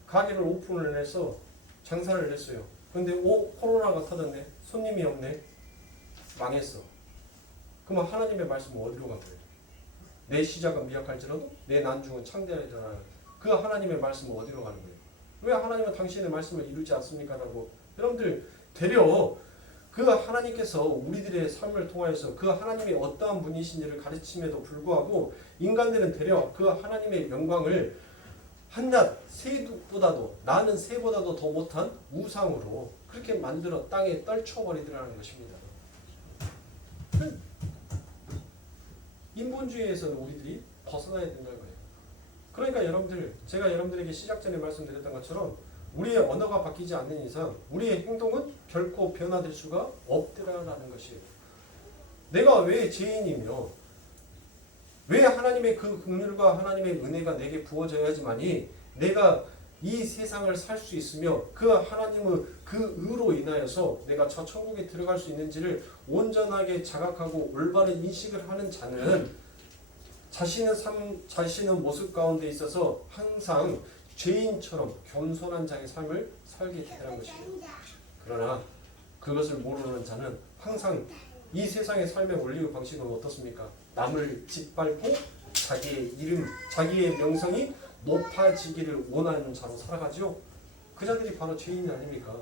가게를 오픈을 해서 장사를 했어요. 근데 코로나가 터졌네. 손님이 없네. 망했어. 그러면 하나님의 말씀은 어디로 간 거예요? 내 시작은 미약할지라도 내 난중은 창대하리라. 그 하나님의 말씀은 어디로 가는 거예요? 왜 하나님은 당신의 말씀을 이루지 않습니까? 라고 여러분들 되려 그 하나님께서 우리들의 삶을 통하여서 그 하나님이 어떠한 분이신지를 가르침에도 불구하고 인간들은 되려 그 하나님의 영광을 한낱 새보다도 나는 새보다도 더 못한 우상으로 그렇게 만들어 땅에 떨쳐버리더라는 것입니다. 인본주의에서는 우리들이 벗어나야 된다는 거예요. 그러니까 여러분들 제가 여러분들에게 시작 전에 말씀드렸던 것처럼 우리의 언어가 바뀌지 않는 이상 우리의 행동은 결코 변화될 수가 없더라라는 것이에요. 내가 왜 죄인이며 왜 하나님의 그 긍휼과 하나님의 은혜가 내게 부어져야지만이 내가 이 세상을 살 수 있으며 그 하나님의 그 의로 인하여서 내가 저 천국에 들어갈 수 있는지를 온전하게 자각하고 올바른 인식을 하는 자는 자신의 삶, 자신의 모습 가운데 있어서 항상 죄인처럼 겸손한 자의 삶을 살게 되는 것입니다. 그러나 그것을 모르는 자는 항상 이 세상의 삶의 원리 방식은 어떻습니까? 남을 짓밟고 자기의 이름, 자기의 명성이 높아지기를 원하는 자로 살아가죠. 그 자들이 바로 죄인이 아닙니까?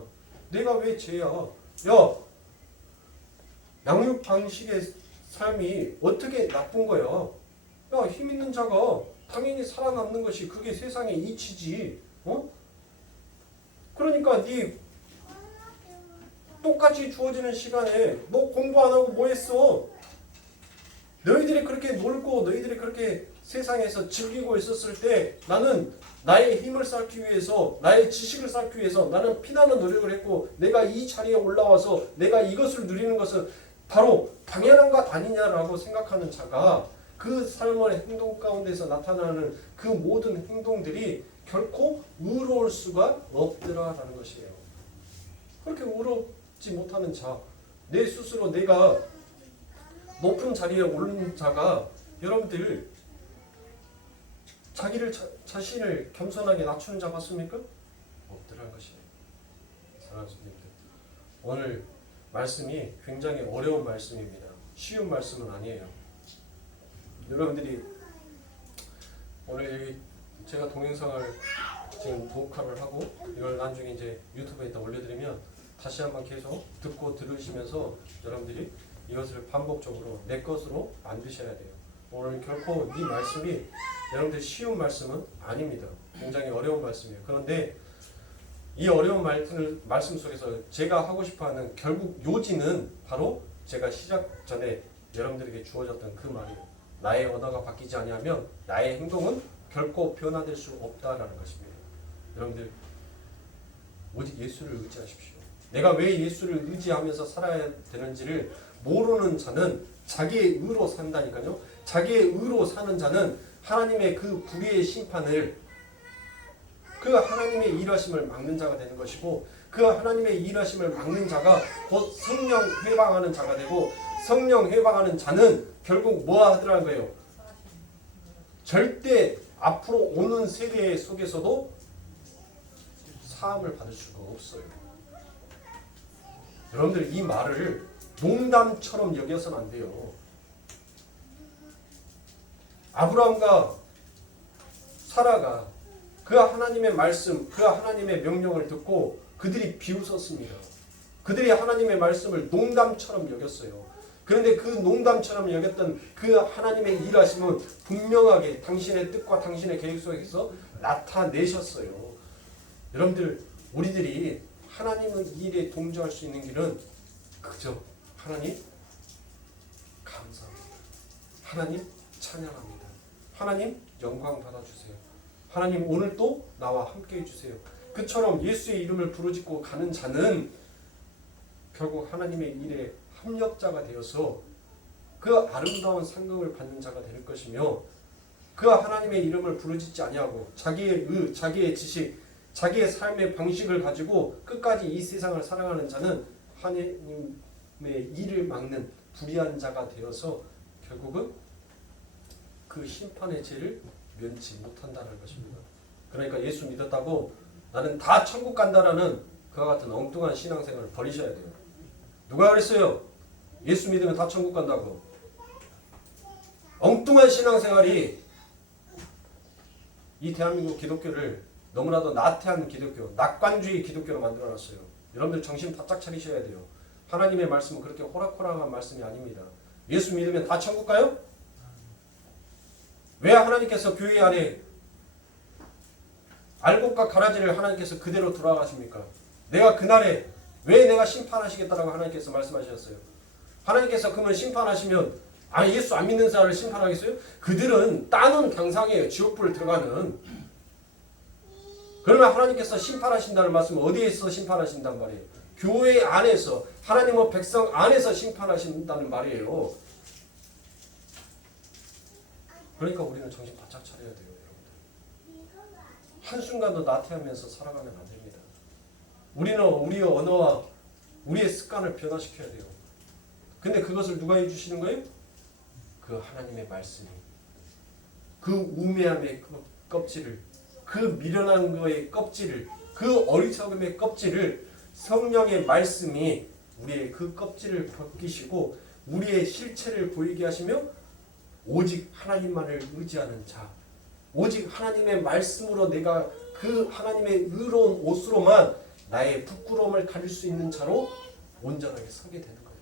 내가 왜 죄야? 야, 양육 방식의 삶이 어떻게 나쁜 거야? 야, 힘 있는 자가 당연히 살아남는 것이 그게 세상의 이치지. 어? 그러니까 네 똑같이 주어지는 시간에 너 공부 안 하고 뭐 했어? 너희들이 그렇게 놀고 너희들이 그렇게 세상에서 즐기고 있었을 때 나는 나의 힘을 쌓기 위해서 나의 지식을 쌓기 위해서 나는 피나는 노력을 했고 내가 이 자리에 올라와서 내가 이것을 누리는 것은 바로 당연한 것 아니냐라고 생각하는 자가 그 삶의 행동 가운데서 나타나는 그 모든 행동들이 결코 의로울 수가 없더라라는 것이에요. 그렇게 의롭지 못하는 자, 내 스스로 내가 높은 자리에 오른 자가 여러분들 자기를 자신을 겸손하게 낮추는 자 봤습니까? 없더라는 것이에요. 사랑하는 성도님들, 오늘 말씀이 굉장히 어려운 말씀입니다. 쉬운 말씀은 아니에요. 여러분들이 오늘 여기 제가 동영상을 지금 녹화를 하고 이걸 나중에 이제 유튜브에다 올려드리면 다시 한번 계속 듣고 들으시면서 여러분들이 이것을 반복적으로 내 것으로 만드셔야 돼요. 오늘 결코 이 말씀이 여러분들 쉬운 말씀은 아닙니다. 굉장히 어려운 말씀이에요. 그런데 이 어려운 말씀 속에서 제가 하고 싶어하는 결국 요지는 바로 제가 시작 전에 여러분들에게 주어졌던 그 말이에요. 나의 언어가 바뀌지 아니하면 나의 행동은 결코 변화될 수 없다라는 것입니다. 여러분들 오직 예수를 의지하십시오. 내가 왜 예수를 의지하면서 살아야 되는지를 모르는 자는 자기의 의로 산다니까요. 자기의 의로 사는 자는 하나님의 그 불의의 심판을 그 하나님의 일하심을 막는 자가 되는 것이고 그 하나님의 일하심을 막는 자가 곧 성령 회방하는 자가 되고 성령 회방하는 자는 결국 뭐 하더라는 거예요? 절대 앞으로 오는 세대 속에서도 사함을 받을 수가 없어요. 여러분들 이 말을 농담처럼 여겨서는 안 돼요. 아브라함과 사라가 그 하나님의 말씀, 그 하나님의 명령을 듣고 그들이 비웃었습니다. 그들이 하나님의 말씀을 농담처럼 여겼어요. 그런데 그 농담처럼 여겼던 그 하나님의 일하심은 분명하게 당신의 뜻과 당신의 계획 속에서 나타내셨어요. 여러분들, 우리들이 하나님의 일에 동조할 수 있는 길은 그저 하나님 감사합니다. 하나님 찬양합니다. 하나님 영광 받아주세요. 하나님 오늘 또 나와 함께 해주세요. 그처럼 예수의 이름을 부르짖고 가는 자는 결국 하나님의 일에 합력자가 되어서 그 아름다운 상급을 받는 자가 될 것이며 그 하나님의 이름을 부르짖지 아니하고 자기의 의, 자기의 지식, 자기의 삶의 방식을 가지고 끝까지 이 세상을 살아가는 자는 하나님의 일을 막는 불의한 자가 되어서 결국은 그 심판의 죄를 면치 못한다는 것입니다. 그러니까 예수 믿었다고 나는 다 천국 간다라는 그와 같은 엉뚱한 신앙생활을 버리셔야 돼요. 누가 그랬어요? 예수 믿으면 다 천국 간다고. 엉뚱한 신앙생활이 이 대한민국 기독교를 너무나도 나태한 기독교, 낙관주의 기독교로 만들어놨어요. 여러분들 정신 바짝 차리셔야 돼요. 하나님의 말씀은 그렇게 호락호락한 말씀이 아닙니다. 예수 믿으면 다 천국 가요? 왜 하나님께서 교회 안에 알곡과 가라지를 하나님께서 그대로 돌아가십니까? 내가 그날에 왜 내가 심판하시겠다라고 하나님께서 말씀하셨어요? 하나님께서 그러면 심판하시면 예수 안 믿는 자를 심판하겠어요? 그들은 따는 당상이에요. 지옥불을 들어가는. 그러면 하나님께서 심판하신다는 말씀은 어디에서 심판하신단 말이에요? 교회 안에서, 하나님의 백성 안에서 심판하신다는 말이에요. 그러니까 우리는 정신 바짝 차려야 돼요, 여러분들. 한순간도 나태하면서 살아가면 안 됩니다. 우리는 우리의 언어와 우리의 습관을 변화시켜야 돼요. 근데 그것을 누가 해주시는 거예요? 그 하나님의 말씀이. 그 우매함의 껍질을, 그 미련한 거의 껍질을, 그 어리석음의 껍질을 성령의 말씀이 우리의 그 껍질을 벗기시고 우리의 실체를 보이게 하시며 오직 하나님만을 의지하는 자, 오직 하나님의 말씀으로 내가 그 하나님의 의로운 옷으로만 나의 부끄러움을 가릴 수 있는 자로 온전하게 서게 되는 거예요.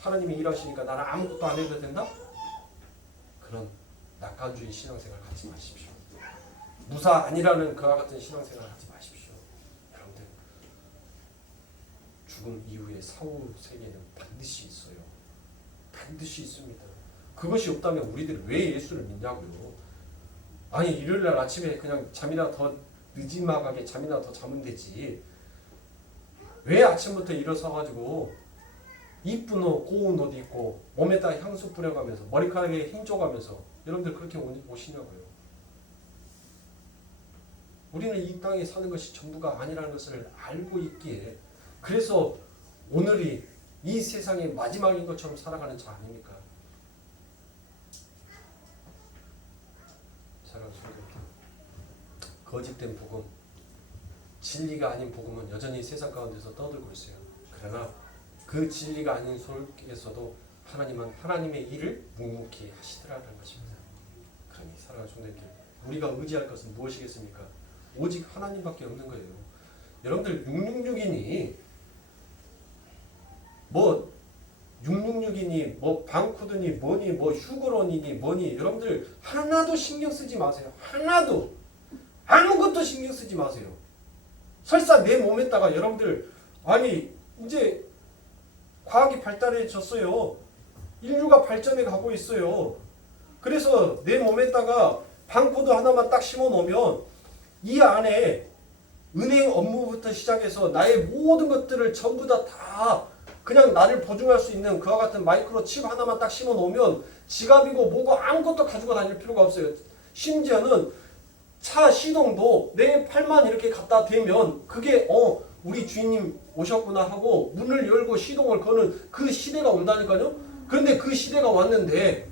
하나님이 일하시니까 나는 아무것도 안 해도 된다? 그런 낙관주의 신앙생활 하지 마십시오. 무사 아니라는 그와 같은 신앙생활 하지 마십시오. 여러분들, 죽음 이후에 사후 세계는 반드시 있어요. 반드시 있습니다. 그것이 없다면 우리들이 왜 예수를 믿냐고요. 아니 일요일날 아침에 그냥 잠이나 더 늦지막하게 잠이나 더 자면 되지. 왜 아침부터 일어서가지고 이쁜 옷, 고운 옷 입고 몸에다 향수 뿌려가면서 머리카락에 힘 줘가면서 여러분들 그렇게 오시냐고요. 우리는 이 땅에 사는 것이 전부가 아니라는 것을 알고 있기에 그래서 오늘이 이 세상의 마지막인 것처럼 살아가는 자 아닙니까? 사랑하는 성도님들, 거짓된 복음, 진리가 아닌 복음은 여전히 세상 가운데서 떠들고 있어요. 그러나 그 진리가 아닌 속에서도 하나님은 하나님의 일을 묵묵히 하시더라는 것입니다. 그러니 사랑하는 성도님들, 우리가 의지할 것은 무엇이겠습니까? 오직 하나님밖에 없는 거예요. 여러분들 666이니 뭐 666이니 뭐 방코드니 뭐니 뭐 휴그론이니 뭐니 여러분들 하나도 신경 쓰지 마세요. 하나도 아무것도 신경 쓰지 마세요. 설사 내 몸에다가 여러분들 아니 이제 과학이 발달해졌어요. 인류가 발전해 가고 있어요. 그래서 내 몸에다가 방코드 하나만 딱 심어 놓으면 이 안에 은행 업무부터 시작해서 나의 모든 것들을 전부 다 그냥 나를 보증할 수 있는 그와 같은 마이크로 칩 하나만 딱 심어 놓으면 지갑이고 뭐고 아무것도 가지고 다닐 필요가 없어요. 심지어는 차 시동도 내 팔만 이렇게 갖다 대면 그게 우리 주인님 오셨구나 하고 문을 열고 시동을 거는 그 시대가 온다니까요. 그런데 그 시대가 왔는데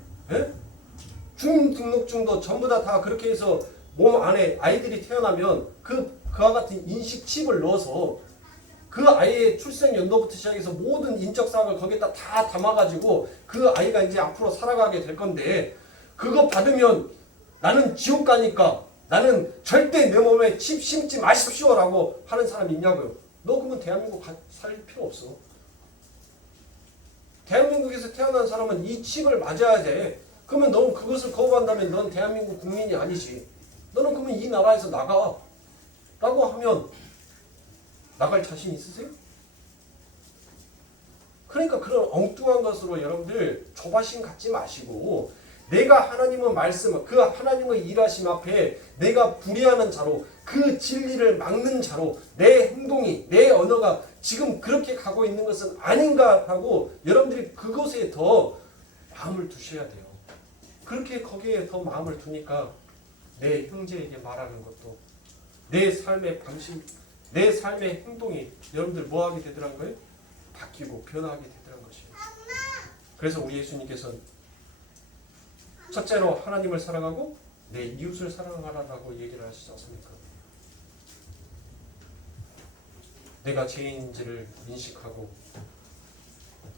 주민등록증도 전부 다 그렇게 해서 몸 안에 아이들이 태어나면 그와 같은 인식 칩을 넣어서 그 아이의 출생 연도부터 시작해서 모든 인적 사항을 거기다 다 담아가지고 그 아이가 이제 앞으로 살아가게 될 건데 그거 받으면 나는 지옥 가니까 나는 절대 내 몸에 칩 심지 마십시오라고 하는 사람이 있냐고요. 너 그러면 대한민국 살 필요 없어. 대한민국에서 태어난 사람은 이 칩을 맞아야 돼. 그러면 넌 그것을 거부한다면 넌 대한민국 국민이 아니지. 너는 그러면 이 나라에서 나가 라고 하면 나갈 자신 있으세요? 그러니까 그런 엉뚱한 것으로 여러분들 조바심 갖지 마시고 내가 하나님의 말씀, 그 하나님의 일하심 앞에 내가 불의하는 자로 그 진리를 막는 자로 내 행동이, 내 언어가 지금 그렇게 가고 있는 것은 아닌가 하고 여러분들이 그것에 더 마음을 두셔야 돼요. 그렇게 거기에 더 마음을 두니까 내 형제에게 말하는 것도 내 삶의 방식, 내 삶의 행동이 여러분들 뭐하게 되더란 거예요? 바뀌고 변화하게 되더란 것이에요. 그래서 우리 예수님께서는 첫째로 하나님을 사랑하고 내 이웃을 사랑하라고 얘기를 하시지 않습니까? 내가 죄인인지를 인식하고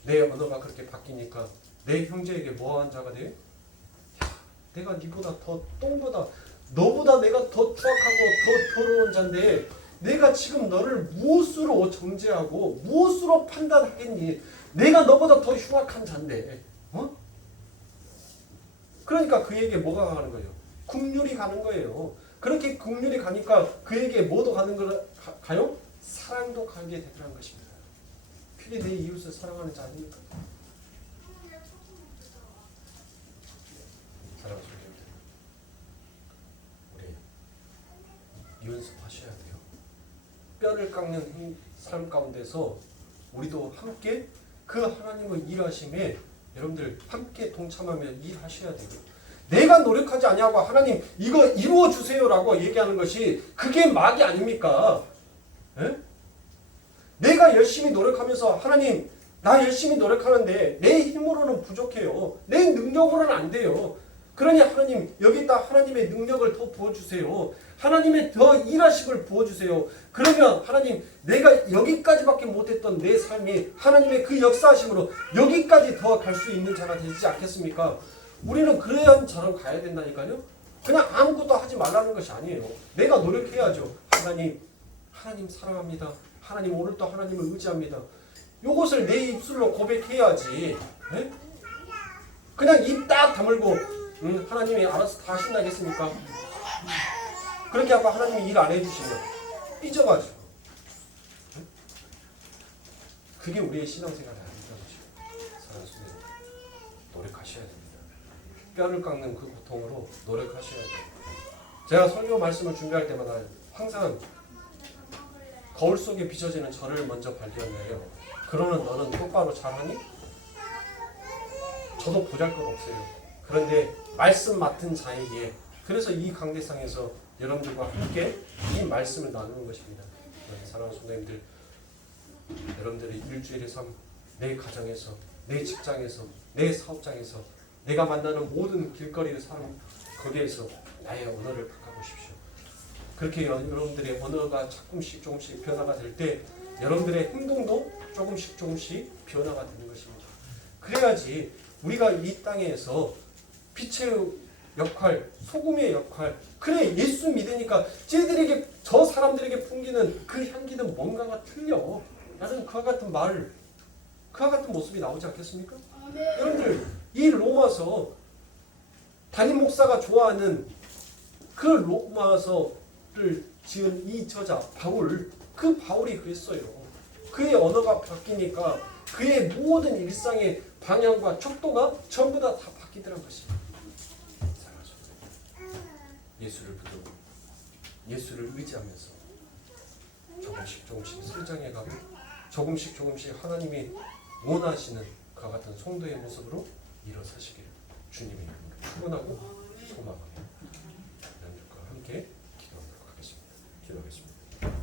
내 언어가 그렇게 바뀌니까 내 형제에게 뭐한 자가 돼요? 내가 니보다 더 똥보다 너보다 내가 더 추악하고 더 더러운 자인데 내가 지금 너를 무엇으로 정죄하고 무엇으로 판단하겠니? 내가 너보다 더 흉악한 자인데 그러니까 그에게 뭐가 가는 거예요? 긍휼이 가는 거예요. 그렇게 긍휼이 가니까 그에게 뭐도 가는 가요? 사랑도 가게 되더란 것입니다. 그게 내 이웃을 사랑하는 자 아닙니까? 사랑하는 여러분들, 우리 연습하셔야 돼요. 뼈를 깎는 삶 가운데서 우리도 함께 그 하나님의 일하심에 여러분들 함께 동참하며 일하셔야 돼요. 내가 노력하지 아니하고 하나님 이거 이루어 주세요라고 얘기하는 것이 그게 막이 아닙니까? 에? 내가 열심히 노력하면서 하나님 나 열심히 노력하는데 내 힘으로는 부족해요. 내 능력으로는 안 돼요. 그러니 하나님 여기다 하나님의 능력을 더 부어주세요. 하나님의 더 일하심을 부어주세요. 그러면 하나님 내가 여기까지밖에 못했던 내 삶이 하나님의 그 역사하심으로 여기까지 더 갈 수 있는 자가 되지 않겠습니까? 우리는 그러한 자로 가야 된다니까요. 그냥 아무것도 하지 말라는 것이 아니에요. 내가 노력해야죠. 하나님 사랑합니다. 하나님 오늘도 하나님을 의지합니다. 요것을 내 입술로 고백해야지. 네? 그냥 입 딱 다물고 하나님이 알아서 다 하신다겠습니까? 그렇게 하고 하나님이 일 안 해주시면 삐져가지고. 네? 그게 우리의 신앙생활이 아니라는 것이에요. 사랑하는 성도님, 노력하셔야 됩니다. 뼈를 깎는 그 고통으로 노력하셔야 돼요. 제가 설교 말씀을 준비할 때마다 항상 거울 속에 비춰지는 저를 먼저 발견해요. 그러는 너는 똑바로 잘하니? 저도 보잘것없어요. 그런데 말씀 맡은 자에게, 그래서 이 강대상에서 여러분들과 함께 이 말씀을 나누는 것입니다. 사랑하는 성도님들, 여러분들의 일주일의 삶, 내 가정에서, 내 직장에서, 내 사업장에서, 내가 만나는 모든 길거리의 삶, 거기에서 나의 언어를 바꿔보십시오. 그렇게 여러분들의 언어가 조금씩 변화가 될 때 여러분들의 행동도 조금씩 변화가 되는 것입니다. 그래야지 우리가 이 땅에서 빛의 역할, 소금의 역할, 그래 예수 믿으니까 쟤들에게, 저 사람들에게 풍기는 그 향기는 뭔가가 틀려. 나는 그와 같은 말, 그와 같은 모습이 나오지 않겠습니까? 여러분들, 이 로마서 담임 목사가 좋아하는 그 로마서를 지은 이 저자 바울, 그 바울이 그랬어요. 그의 언어가 바뀌니까 그의 모든 일상의 방향과 척도가 전부 다 바뀌더란 것입니다. 예수를 붙들고 예수를 의지하면서 조금씩 성장해가고 조금씩 하나님이 원하시는 그와 같은 성도의 모습으로 일어서시기를 주님이 축원하고 소망합니다.